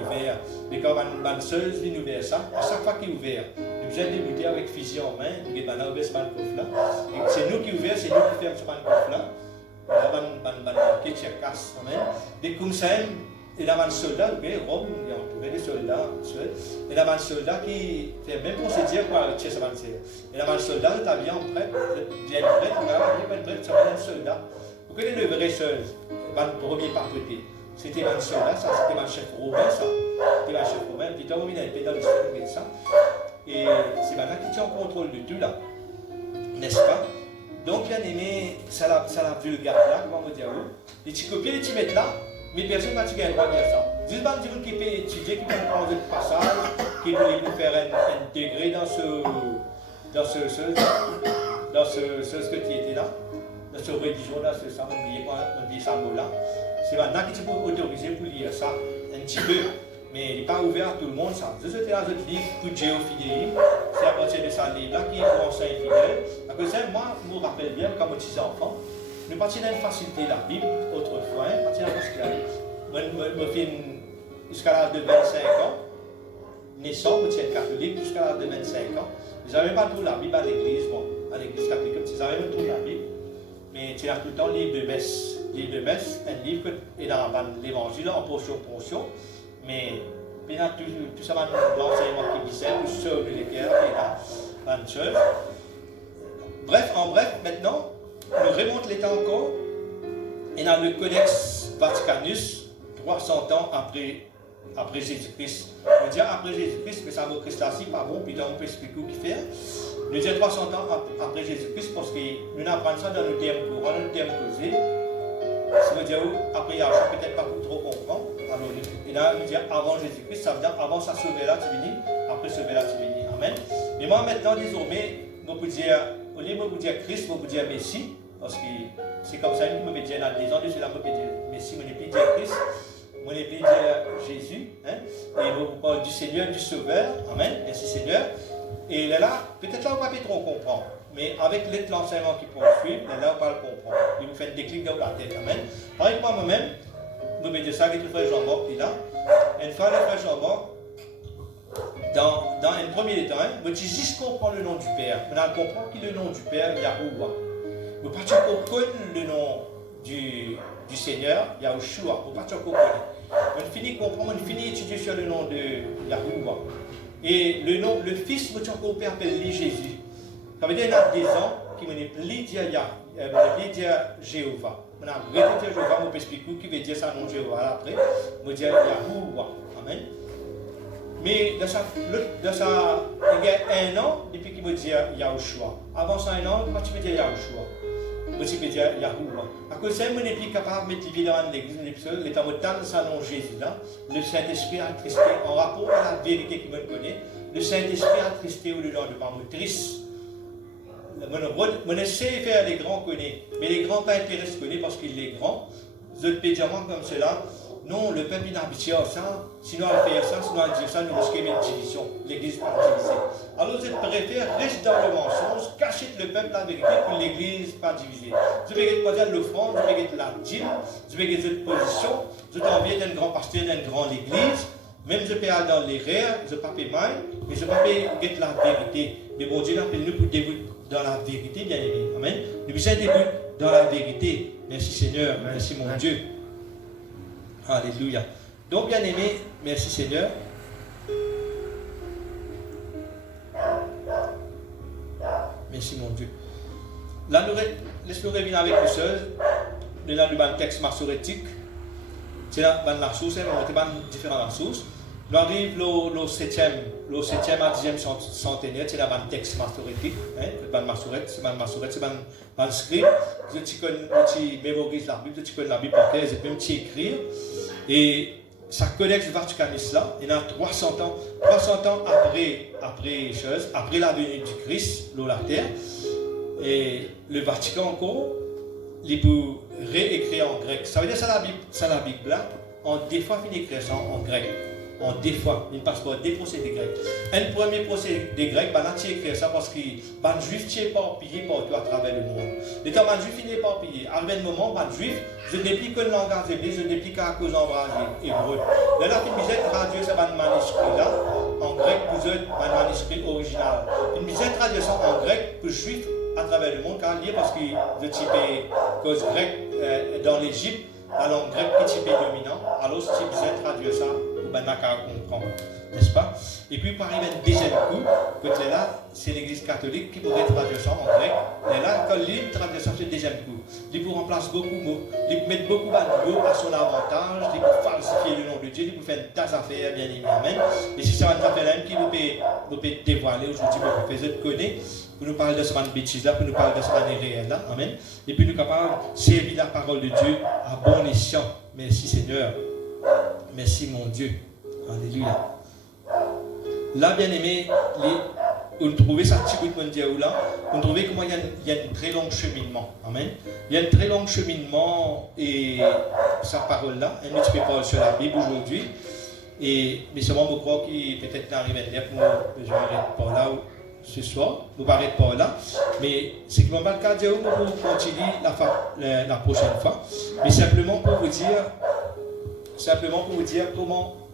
ouvert. Mais quand une seule vient ouvert ça, à chaque fois qu'il est ouvert, nous avons débuté avec fusil en main, nous avons ouvert ce coffre-là. C'est nous qui ouvrons, c'est nous qui fermons ce coffre-là. Là, un banquier qui casse. Et comme ça, il y a un soldat, Rome, il y a entouré des soldats. Il y a un soldat qui fait même procédure pour arrêter ce banquier. Il y a un soldat qui est bien prêt, il y a un prêtre, ça va être un soldat. Vous connaissez le vrai seul. le premier papeté. C'était un soldat, ça, c'était un chef romain, ça. C'était un chef romain. Puis dans l'histoire de ça. Et c'est maintenant qui tient en contrôle de tout, là. N'est-ce pas? Donc, bien aimé, ça la vulgaire là, comment vous dire, les petits copies, les petits mètres là, mais personne n'a pas le droit de dire ça. Juste pas dire qui peut étudier, qui peut prendre le passage, qui peut faire un degré dans ce que tu étais là, dans ce religion là, c'est ça, on dit ça mot là. C'est maintenant que tu peux autoriser pour lire ça un petit peu. Mais il n'est pas ouvert à tout le monde, ça. Je suis là, je livre pour Dieu fidèle. C'est à partir de ça livre-là qui est pour enseigne fidèle. Parce que moi, je me rappelle bien, quand j'étais enfant, nous partions dans une facilité de la Bible, autrefois, partions dans parce que je fais jusqu'à l'âge de 25 ans, naissant, je suis catholique, jusqu'à l'âge de 25 ans. Je n'avais pas tout la Bible à l'église, moi, à l'église catholique, je n'avais pas tout la Bible. Mais tu as tout le temps livre de messe. Livre de messe, un livre qui est dans l'évangile, en portion. Mais il y a tout ça, l'enseignement qui disait, tout ça, les guerres, et là, plein de choses. Bref, maintenant, on remonte les temps encore, et dans le Codex Vaticanus, 300 ans après Jésus-Christ. On veut dire après Jésus-Christ, mais ça vaut Christ là, pas bon, puis on peut expliquer où qu'il fait. On veut dire 300 ans après Jésus-Christ, parce que nous apprenons ça dans le terme courant, dans le terme causé. Ça veut dire après Yahshua, peut-être pas pour trop comprendre. Alors, et là, il dit avant Jésus-Christ, ça veut dire avant sa sauver-là, tu finis, après sauver-là, tu finis. Amen. Mais moi, maintenant, désormais, je peux dire, au lieu de dire Christ, je peux dire Messie, parce que c'est comme ça que je peux dire dans des ans, je suis là, je peux dire Messie, je ne peux plus dire Christ, je ne peux plus dire Jésus, hein, et je parle du Seigneur, du Sauveur, Amen, merci Seigneur. Et là, peut-être là, on ne va pas trop comprendre. Mais avec l'enseignement qui poursuit, là, on va le comprendre. Il vous fait un déclic dans la tête. Amen. Par exemple, moi-même, je vais dire ça avec le frère Jean-Marc, puis là, une fois, le frère Jean-Marc, dans un premier temps, je dis juste comprendre le nom du Père. On comprend qui est le nom du Père, Yahuwah. Je ne pas comprendre le nom du Seigneur, Yahushua. Je ne pas comprendre. On finit comprendre, on finit étudier sur le nom de Yahuwah. Et le Fils, je encore appelle Jésus. Ça veut dire qu'il y a des gens qui me disent Jéhovah. On a arrêté de dire Jéhovah, on peut expliquer qui veut dire ça non Jéhovah après. On dire Yahuwah. Amen. Mais dans ça, il y a un an depuis qu'il me dit Yahushua. Avant ça, un an, quand tu veux dire Yahushua, moi tu peux dire Yahuwah. À cause de ça, on n'est plus capable de mettre les vies dans l'église, les temps de ça non Jésus là. Le Saint-Esprit a attristé en rapport à la vérité qu'il me connaît. Le Saint-Esprit a attristé au dedans de ma motrice. On essaie de faire les grands connaître, mais les grands pas intéressent connaître parce qu'il est grand. Je peux dire comme cela. Non, le peuple n'habite à ça. Sinon, à faire ça, sinon, à dire ça, nous risquons une division. L'église pas divisée. Alors, je préfère rester dans le mensonge, cacher le peuple la vérité pour l'église pas divisée. Je vais dire l'offrande, je vais dire la dîme, je vais dire cette position. Je t'envie d'un grand pasteur, d'une grande église. Même je peux aller dans les rêves, je ne peux pas mal, mais je ne peux pas dire la vérité. Mais bon Dieu appelle nous pour débuter dans la vérité, bien aimé. Amen. Nous besoin de début dans la vérité. Merci Seigneur, merci mon Dieu. Alléluia. Donc, bien aimé, merci Seigneur. Merci mon Dieu. Là, laisse-nous revenir avec les choses. Nous avons un texte massorétique. C'est là, la source, on a différentes sources. Nous arrivons au 7e à 10e centenaire, c'est là un texte massorétique. C'est un massorette, c'est un manuscrit. Tu mémorises la Bible, tu connais la Bible par cœur, tu peux écrire. Et ça Codex Vaticanus là, il y a 300 ans après la venue du Christ, l'eau la terre. Et le Vatican encore, il peut réécrire en grec. Ça veut dire ça la Bible là, on des fois finit écrire ça en grec. On des fois, il passe par des procédés grecs. Un premier procédé grec, là, tu écris ça parce que les juifs sont éparpillés partout à travers le monde. Les temps, les juifs sont éparpillés. À un moment, les juifs, je ne dis que le langage hébreu, je ne dis qu'à cause en hébreu. Là, il me dit traduire ce manuscrit-là en grec pour eux, un manuscrit original. Il me dit traduire ça en grec pour les juifs à travers le monde, car lié parce que le type cause grec dans l'Égypte, la langue grecque est type dominant, alors si tu besoin traduire ça. ben là qu'on comprend, n'est-ce pas? Et puis pour arriver à un deuxième coup, peut-être là, c'est l'Église catholique qui pourrait traduire ça en grec. Et là, quand il traduit ça, c'est le deuxième coup. Il vous remplace beaucoup de mots, il met beaucoup de mots à son avantage, il peut falsifier le nom de Dieu, il peut faire tas d'affaires, bien aimé, amen. Et c'est ça, une affaire qui vous peut dévoiler aujourd'hui, vous pouvez connaître, pour nous parler de ce bêtise là, pour nous parler de ce réel là, amen. Et puis nous sommes capables de servir la parole de Dieu à bon escient. Merci Seigneur. Merci mon Dieu. Alléluia. Là, bien aimé, vous trouvez ça petit bout de Dieu là, vous trouvez comment il y a un très long cheminement. Amen. Il y a un très long cheminement et sa parole là, un petit peu pas sur la Bible aujourd'hui. Mais seulement je crois qu'il peut-être n'arrive à dire que je vais arrêter par là ce soir, je vais arrêter par là. Mais c'est que je ne vais pas le cas de Dieu pour continuer la prochaine fois. Mais simplement pour vous dire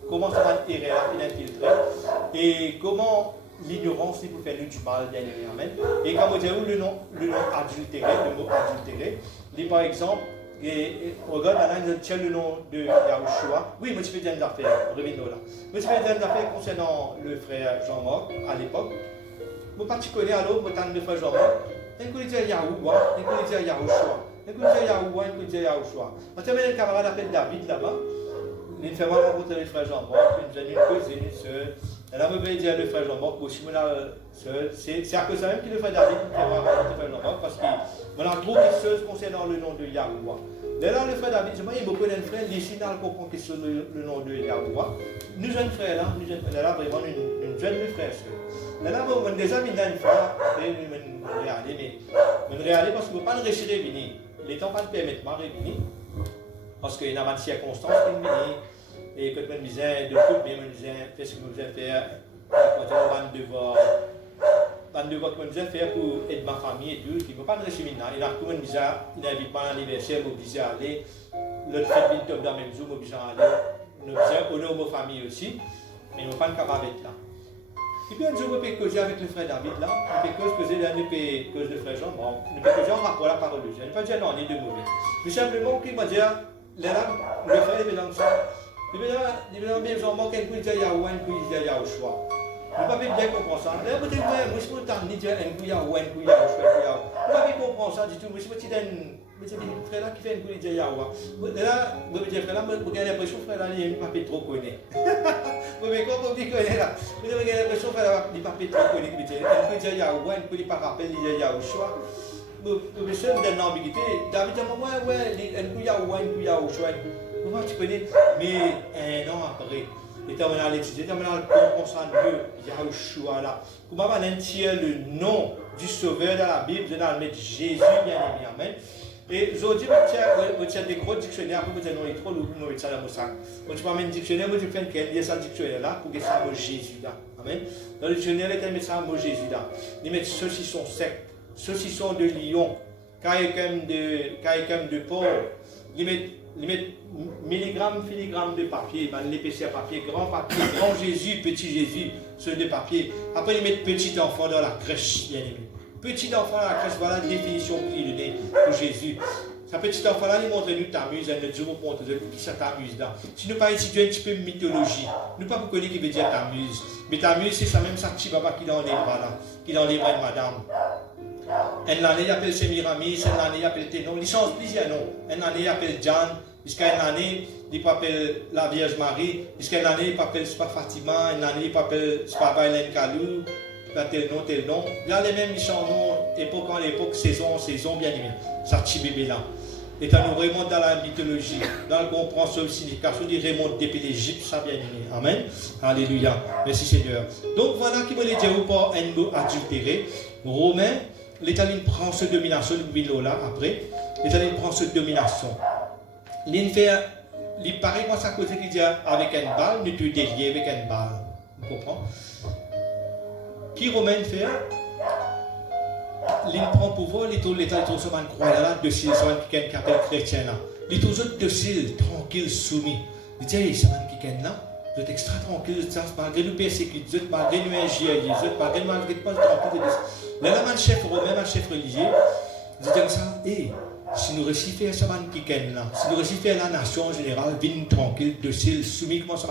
comment ça va infiltrer et comment l'ignorance peut faire nous du mal, bien aimé, amen. Et quand on dit le nom adultéré, le mot adultéré, par exemple, regarde, là, on tient le nom de Yahushua. Oui, moi je fais des affaires, revenons là. Moi je fais des affaires concernant le frère Jean-Marc à l'époque. Moi, pas tu connais alors, moi t'as le frère Jean-Marc. Un coup il dit Yahushua, un coup il dit Yahushua, un coup il dit Yahushua, un coup il dit Yahushua. On tient un camarade appelé David là-bas. Il fait mal rencontrer le frère Jean-Marc, une cousine, une soeur. Elle a me dire le frère Jean-Marc, aussi, c'est à cause de ça même que le frère David fait mal rencontrer le frère Jean-Marc, parce qu'on a trop quelque chose concernant le nom de Yahuwah. Là, le frère David, il me connaît un frère, ici, il comprend quelque chose le nom de Yahuwah. Nous jeunes frères là, vraiment une jeune frère. Là, on a déjà mis une fois, mais réalité parce que je ne peux pas le réussir à venir. Les temps ne me permettent pas de venir. Parce qu'il y a des circonstances qui me viennent. Et quand je me disais, de couple, je me disais, qu'est-ce que je devais faire, quand je devoir que je devais faire pour aider ma famille et tout, il ne peut pas me laisser maintenant. Et là, tout le monde me disait, il invite pas à l'anniversaire, il m'oblige à aller. L'autre fait une top dans le même jour, il m'oblige à aller. Il m'oblige à honorer ma famille aussi, mais il ne pas capable d'être là. Et puis un jour, je peux causer avec le frère David là, je peux causer cause de frère Jean, bon, je peux causer en rapport à la parole de Dieu. Je ne peux pas dire non, ni de mauvais. Mais simplement, qu'il m'a dit, le frère est dans ça. Il veut dire, Jean-Marc, un coup il dit Yahouah, un coup il dit Yahushua. Je ne peux pas bien comprendre ça. Là, peut-être, moi, je peux t'en dire un coup Yahouah, un coup Yahushua, un coup Yahouah. Je ne peux pas bien comprendre ça du tout. Moi, je peux te dire, un frère là qui fait un coup il dit Yahouah. Là, je me dis, frère là, j'ai l'impression que frère là, il n'a pas trop connu. Mais quand on dit connaît là, j'ai l'impression que frère là, il n'a pas trop connu. Un coup il dit Yahouah, un coup il n'a pas rappelé, il dit Yahushua. Mais ça me donne l'ambiguïté. David dit, ouais, un coup Yahouah, un coup Yahushua. Comment tu connais? Mais un an après, et tu as l'étudier, tu as le comprendre de Yahushua là. Comment on tient le nom du Sauveur dans la Bible, je vais mettre Jésus, bien aimé, amen. Et aujourd'hui, je tiens des gros dictionnaires, pour vous dire non, il est trop lourd pour nous ça dans mon sac. Quand tu vas mettre un dictionnaire, moi je fais un ça dictionnaire là, pour que ça mot Jésus là. Amen. Dans le dictionnaire, il met ça mot Jésus là. Il met saucisson sec, saucisson de lion, caïcum de porc, il met milligrammes, filigrammes de papier, l'épaisseur papier, grand Jésus, petit Jésus, ceux de papier. Après, ils mettent petit enfant dans la crèche, bien aimé. Petit enfant dans la crèche, voilà la définition qu'il donne pour Jésus. Ce petit enfant-là, il montre nous t'amuse, il nous dit pour qui ça t'amuse là. Si nous pas étudier un petit peu de mythologie, nous pas pour connaître qui veut dire t'amuse. Mais t'amuse, c'est ça même ça petit baba qui est dans les bras là, qui est dans les bras de madame. Un année, il appelle Semiramis, un année, il appelle Ténon. Il change plusieurs noms. Un année, il appelle Jeanne. Jusqu'à une année, il appelle la Vierge Marie. Jusqu'à une année, il appelle Spa Fatima. Une année, il appelle Spa Bailen Kalou. Tel nom. Il y a les mêmes, ils changent nom, époque en époque, saison, bien aimé. Ça petit bébé là. Et ça nous remonte dans la mythologie, dans la compréhension de signification, il remonte depuis l'Égypte, ça bien aimé. Amen. Alléluia. Merci Seigneur. Donc voilà qui me le dit ou pas un mot adultéré. Romain. L'État prend cette domination, nous là après. L'État prend cette domination. Il paraît comme ça cause qu'il dit avec une balle, nous te délier avec une balle. Vous comprenez? Qui Romain fait? Il prend pouvoir, l'État est toujours un croyant là, docile, c'est un qui appelle chrétien là. Il est toujours docile, tranquille, soumis. Il dit, c'est un qui est là. Vous êtes extra tranquille, malgré nous persécuter, malgré nous injurier, malgré pas tranquille. Là, le chef romain, le chef religieux, il dit comme ça, si nous réussissons à faire ça, si nous réussissons à faire la nation en général, vine tranquille, docile, soumis comme ça,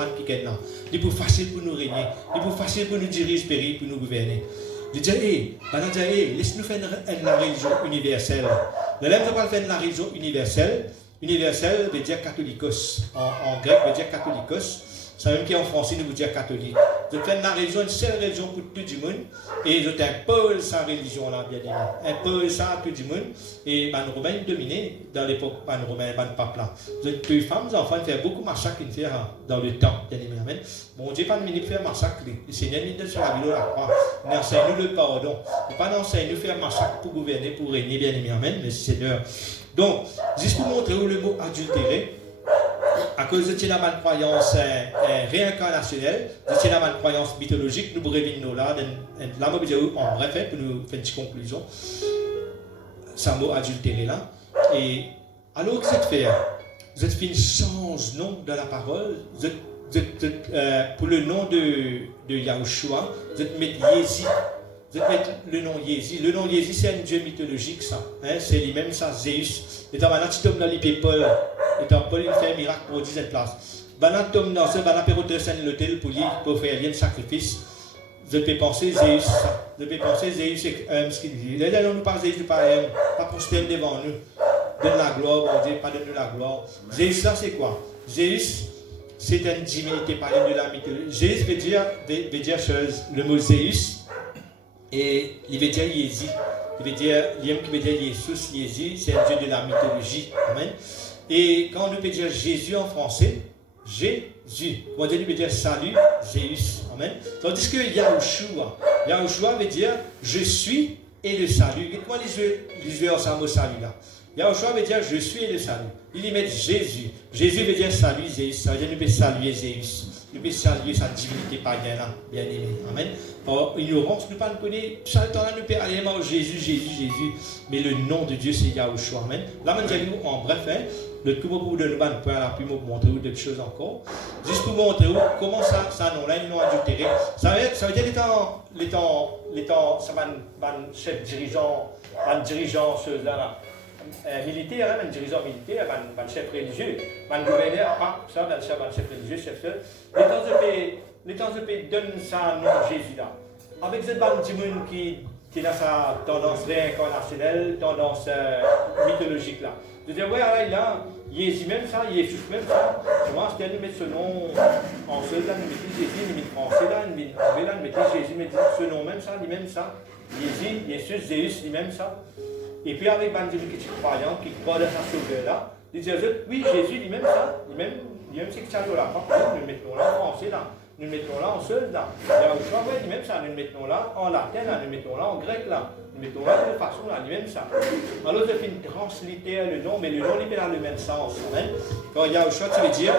c'est plus facile pour nous régner, c'est plus facile pour nous diriger, pour nous gouverner. Je dis, laisse-nous faire la religion universelle. Le lèvre va faire la religion universelle. Universelle veut dire catholicos. En grec veut dire catholicos. C'est même qui en français nous veut dire catholique. Je fais la religion, une seule religion pour tout le monde. Et je t'impose sa religion là, bien aimé. Impose ça à tout le monde. Et les Romains dominaient dans l'époque, les Romains, les papes là. Les femmes, les enfants, ils font beaucoup de massacres dans le temps, bien aimé. Amen. Bon Dieu, pas de faire massacre. Le Seigneur nous donne sur la ville de la croix. Il enseigne-nous le pardon. Il ne pas enseigne-nous faire massacre pour gouverner, pour régner, bien aimé. Amen. Mais Seigneur. Donc, juste pour montrer où le mot adultéré, à cause de la croyance réincarnationnelle, de la croyance mythologique, nous revenons là, là, en bref, pour nous faire une petite conclusion, c'est un mot adultéré là. Et alors que c'est fait, vous êtes fait une change nom de la parole, pour le nom de Yahushua, vous êtes mis Jésus. Vous mettez le nom Jésus. Le nom Jésus, c'est un dieu mythologique, ça. Hein? C'est lui-même, ça, Zeus. Et dans un petit homme dans l'épée-Paul, et dans Paul, il fait un miracle pour 10 places. Banat homme dans ce, banat pérotre scène l'hôtel pour lui, pour faire un sacrifice. Vous pouvez penser Zeus, ça. Vous pouvez penser Zeus, c'est ce qu'il dit. Là, nous parlons Zeus, nous parlons, pas prospère devant nous. Donne la gloire, on dit, pas donne-nous la gloire. Zeus, ça, c'est quoi? Zeus, c'est une divinité, par exemple, de la mythologie. Zeus veut dire chose. Le mot Zeus, et il veut dire Jésus. Il veut dire, l'homme qui veut dire Jésus, Jésus, c'est un dieu de la mythologie. Amen. Et quand on peut dire Jésus en français, Jésus. On veut dire salut, Jésus. Amen. Tandis que Yahushua veut dire je suis et le salut. Comment les yeux ensemble au salut là? Yahushua veut dire je suis et le salut. Il y met Jésus. Jésus veut dire salut, Jésus. Ça veut dire nous peut saluer Jésus. Nous pouvons saluer sa divinité païenne là, bien aimé. Amen. Par ignorance, nous ne connaissons pas, chaque temps là, nous pouvons aller à Jésus. Mais le nom de Dieu, c'est Yahushua. Amen. Là, nous en bref, le tout pour de nous point à la plume pour montrer d'autres choses encore. Juste pour montrer comment ça nom-là, ils n'ont adultéré. Ça veut dire les temps, ça va un chef dirigeant, ceux-là. Militaire, un dirigeant militaire, un chef religieux, un gouverneur, un chef religieux, chef de. Les temps de paix donnent ça nom Jésus là. Avec cette bande de monde qui a sa tendance réincarnationnelle, tendance mythologique là. Je veux dire, ouais, là, Jésus même ça, Jésus même ça. Moi, je tiens à mettre ce nom en seul là, nous mettons Jésus, nous mettons français là, nous mettons anglais là, nous mettons Jésus, nous mettons ce nom même ça, lui-même ça. Jésus, Zeus, lui-même ça. Et puis avec Bandit qui est croyant, qui croit dans sa sauveur là, il dit oui, Jésus lui-même ça, lui-même c'est que ça là, nous le mettons là en français là, nous le mettons là en seul là. Yahushua, ouais, lui-même ça, nous le mettons là en latin là, nous le mettons là en grec là, nous le mettons là de façon là, lui-même ça. Alors je fais une translitère le nom, mais le nom il a le même sens. Hein? Quand Yahushua, tu veux dire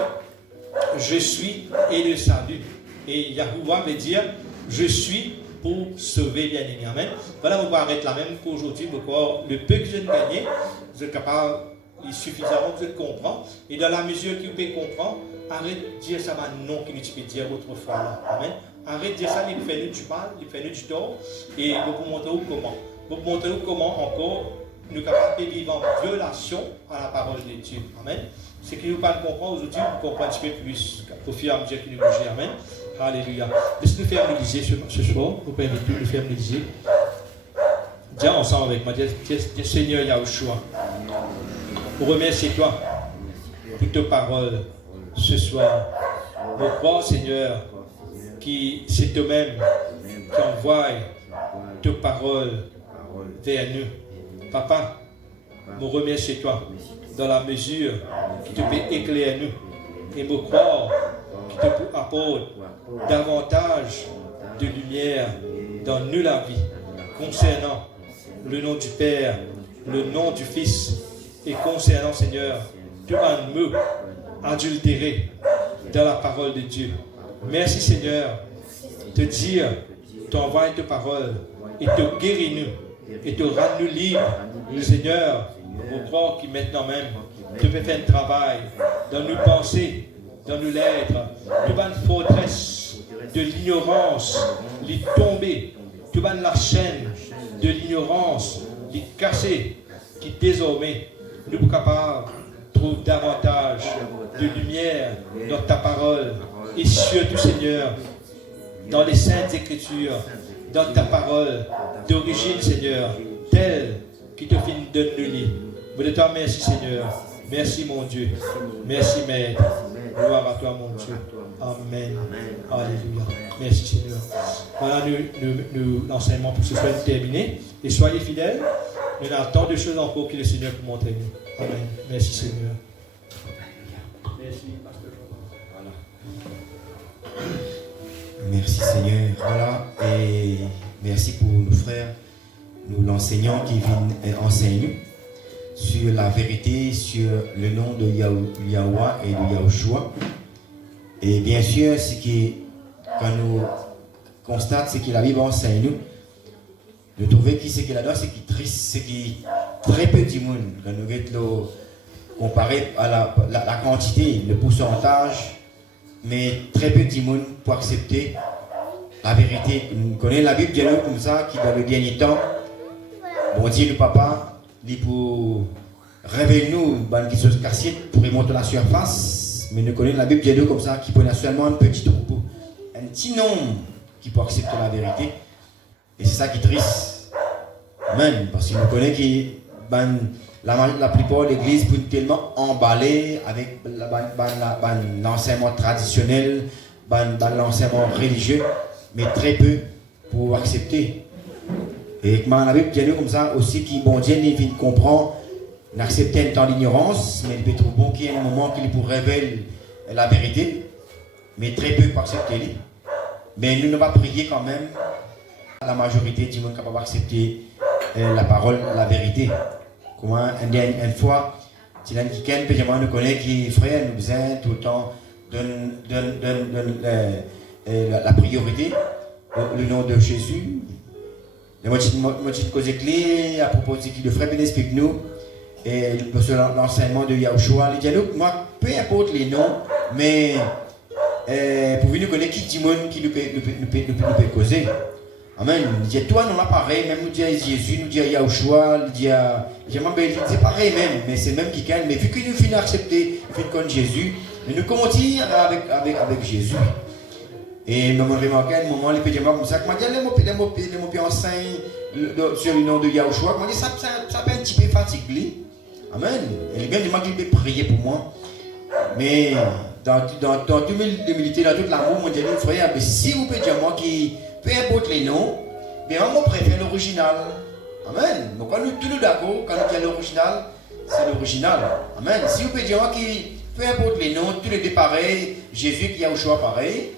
je suis et le salut. Et Yahuwah veut dire je suis pour sauver, bien aimé. Amen. Voilà, on va arrêter là même pour aujourd'hui. Le peu que je viens de gagner, vous êtes capable, il suffisamment de comprendre. Et dans la mesure que vous pouvez comprendre, arrête de dire ça non que tu peux dire autrefois. Là. Amen. Arrête de dire ça, il fait nous du mal, il fait nous du tort. Et vous montrer comment. Vous montrer comment encore nous sommes capables de vivre en violation à la parole de Dieu. Amen. Ce que nous ne pouvons pas comprendre aujourd'hui, vous comprenez un petit peu plus au fur et à mesure que nous bougeons. Amen. Alléluia. Laisse-nous faire méditer ce soir. Vous permettez de nous faire méditer. Dis ensemble avec moi. Dis Seigneur Yahushua. Pour remercier toi pour tes paroles ce soir. Pour croire, Seigneur, qui c'est toi-même qui envoie tes paroles vers nous. Papa, nous remercions toi dans la mesure qui te peut éclairer nous et me croire qui te peut apporter davantage de lumière dans nous la vie concernant le nom du Père, le nom du Fils et concernant, Seigneur, tout un mot adultéré dans la parole de Dieu. Merci, Seigneur, de dire, t'envoies tes paroles et te guéris nous et te rends nous libres. Seigneur, on croit que maintenant même, tu peux faire un travail dans nos pensées, dans nos lettres, tu vas une forteresse de l'ignorance, les tomber, tu vas la chaîne de l'ignorance, les casser, qui désormais nous sommes capables de trouver davantage de lumière dans ta parole. Et surtout, Seigneur, dans les Saintes Écritures, dans ta parole d'origine, Seigneur, telle qui te finit de nous. Je te remercie, Seigneur. Merci, mon Dieu. Merci, Maître. Gloire à toi, mon Dieu. Amen. Alléluia. Merci, Seigneur. Voilà, l'enseignement pour ce soir est terminé. Et soyez fidèles. Il y a tant de choses encore que le Seigneur peut montrer nous. Amen. Merci, Seigneur. Merci, Pasteur Jean. Voilà. Merci, Seigneur. Voilà. Et merci pour nos frères, nous l'enseignants qui viennent enseigner sur la vérité, sur le nom de Yahweh et de Yahushua. Et bien sûr, ce qui, quand nous constatons ce que la Bible enseigne nous, nous trouvons que ce qui est là-dedans, c'est qui triste, c'est qui très peu de monde, quand nous regardons comparé à la quantité, le pourcentage, mais très peu de monde pour accepter la vérité. Nous connaissons la Bible dialogue comme ça, qui dans le dernier temps, bon Dieu, le papa, il pour révéler nous qui sont cachés pour remonter la surface, mais nous connaissons la Bible dialogue comme ça, qui prend seulement un petit troupeau, un petit nombre qui peut accepter la vérité. Et c'est ça qui est triste. Amen. Parce que nous connaissons que la plupart de l'église peut tellement emballer avec l'enseignement traditionnel, l'enseignement religieux, mais très peu pour accepter. Et quand la Bible dit comme ça aussi, qui bon Dieu il comprend, n'accepter un temps d'ignorance, mais il peut trouver bon qu'il y ait un moment qu'il pour révéler la vérité, mais très peu pour accepter. Mais nous ne pas prier quand même. La majorité du monde est capable d'accepter la parole, la vérité. Comment une fois, si quelqu'un peut nous connaît qui frère nous besoin tout le temps donne la priorité le nom de Jésus. Moi je cause clé à propos de ce que le frère explique nous et l'enseignement de Yahushua. Il dit moi peu importe les noms, mais pour nous connaître qui du monde qui nous peut causer. Amen. Il dit toi non pareil, même nous dit Jésus, nous dit Yahushua, il dit c'est pareil même, mais c'est même qui gagne. Mais vu que nous finissons accepter, nous finissons comme Jésus, nous continuons avec Jésus. Et nous avons remarqué à un moment, les petits comme ça, comment dire les mots qui enseignent sur le nom de Yahushua, comment dire ça peut un petit peu fatigué. Amen. Et les bien du qu'il peut prier pour moi. Mais dans toute l'humilité, dans tout l'amour, mon Dieu, frère, si vous pouvez dire moi qui peu importe les noms, mais moi je préfère l'original. Amen. Donc quand nous tous d'accord, quand nous disons l'original, c'est l'original. Amen. Si vous pouvez dire moi qui peu importe les noms, tous les deux pareils, Jésus qui Yahushua pareil.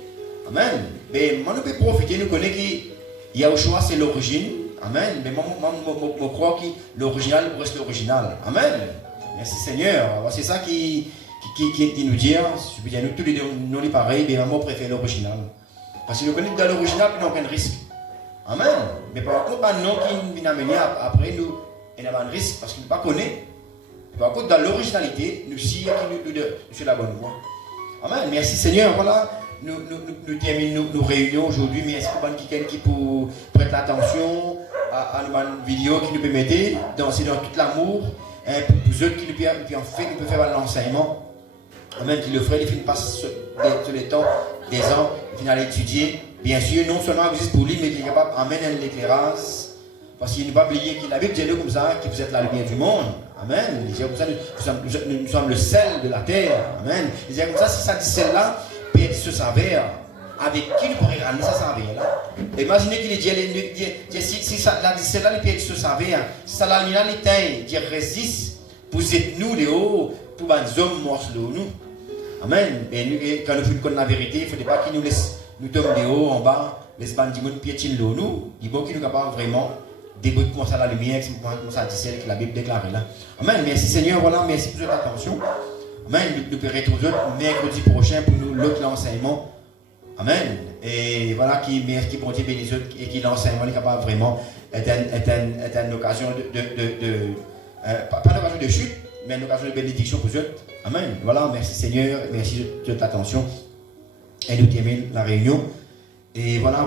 Amen. Mais moi nous pouvons profiter, nous connaissons que Yahushua c'est l'origine. Amen. Mais moi je crois que l'original reste l'original. Amen. Merci Seigneur. C'est ça qui nous dit, si vous nous tous les deux non les pareils, mais moi je préfère l'original. Parce que nous connaissons dans l'original, nous n'avons aucun risque. Amen. Mais par contre, le nom qui nous amène après, nous avons un risque parce que nous ne connaissons pas. Par contre, dans l'originalité, nous sommes sur la bonne voie. Amen. Merci Seigneur. Voilà, nous terminons nos réunions aujourd'hui. Mais est-ce qu'il y a quelqu'un qui peut prêter attention à nos vidéos qui nous permettent danser dans tout l'amour, pour ceux qui nous peuvent faire l'enseignement. Amen. Qui le ferait, il passe sur les temps, des ans, il finit à l'étudier. Bien sûr, non seulement juste pour lui, mais il est capable d'amener l'éclairage. Parce qu'il ne pas oublier qu'il la Bible dit comme ça, que vous êtes la lumière du monde. Amen. Il dit comme ça, nous sommes le sel de la terre. Amen. Il dit comme ça, si ça dit celle-là, peut être ce saveur. Avec qui nous pourrions ramener ça saveur là? Imaginez qu'il dit, si ça dit celle-là, il peut être ce saveur. Si ça l'a mis là, il dit, il résiste pour être nous, les hauts, pour les hommes morts de nous. Amen. Et quand nous faisons la vérité, il ne faut pas qu'il nous laisse nous tomber de haut en bas, laisse pas nous piétiner de nous. Il faut qu'il nous capable vraiment débuter comme ça la lumière, comme ça dit que la Bible déclare là. Amen. Merci Seigneur, voilà, merci pour votre attention. Amen. Nous pourrons retrouver mercredi prochain pour nous l'autre enseignement. Amen. Et voilà qui bon Dieu bénisse et qui l'enseignement est capable vraiment est une occasion pas une occasion de chute, mais une occasion de bénédiction pour eux. Amen. Voilà, merci Seigneur, merci de votre attention. Et nous terminons la réunion. Et voilà,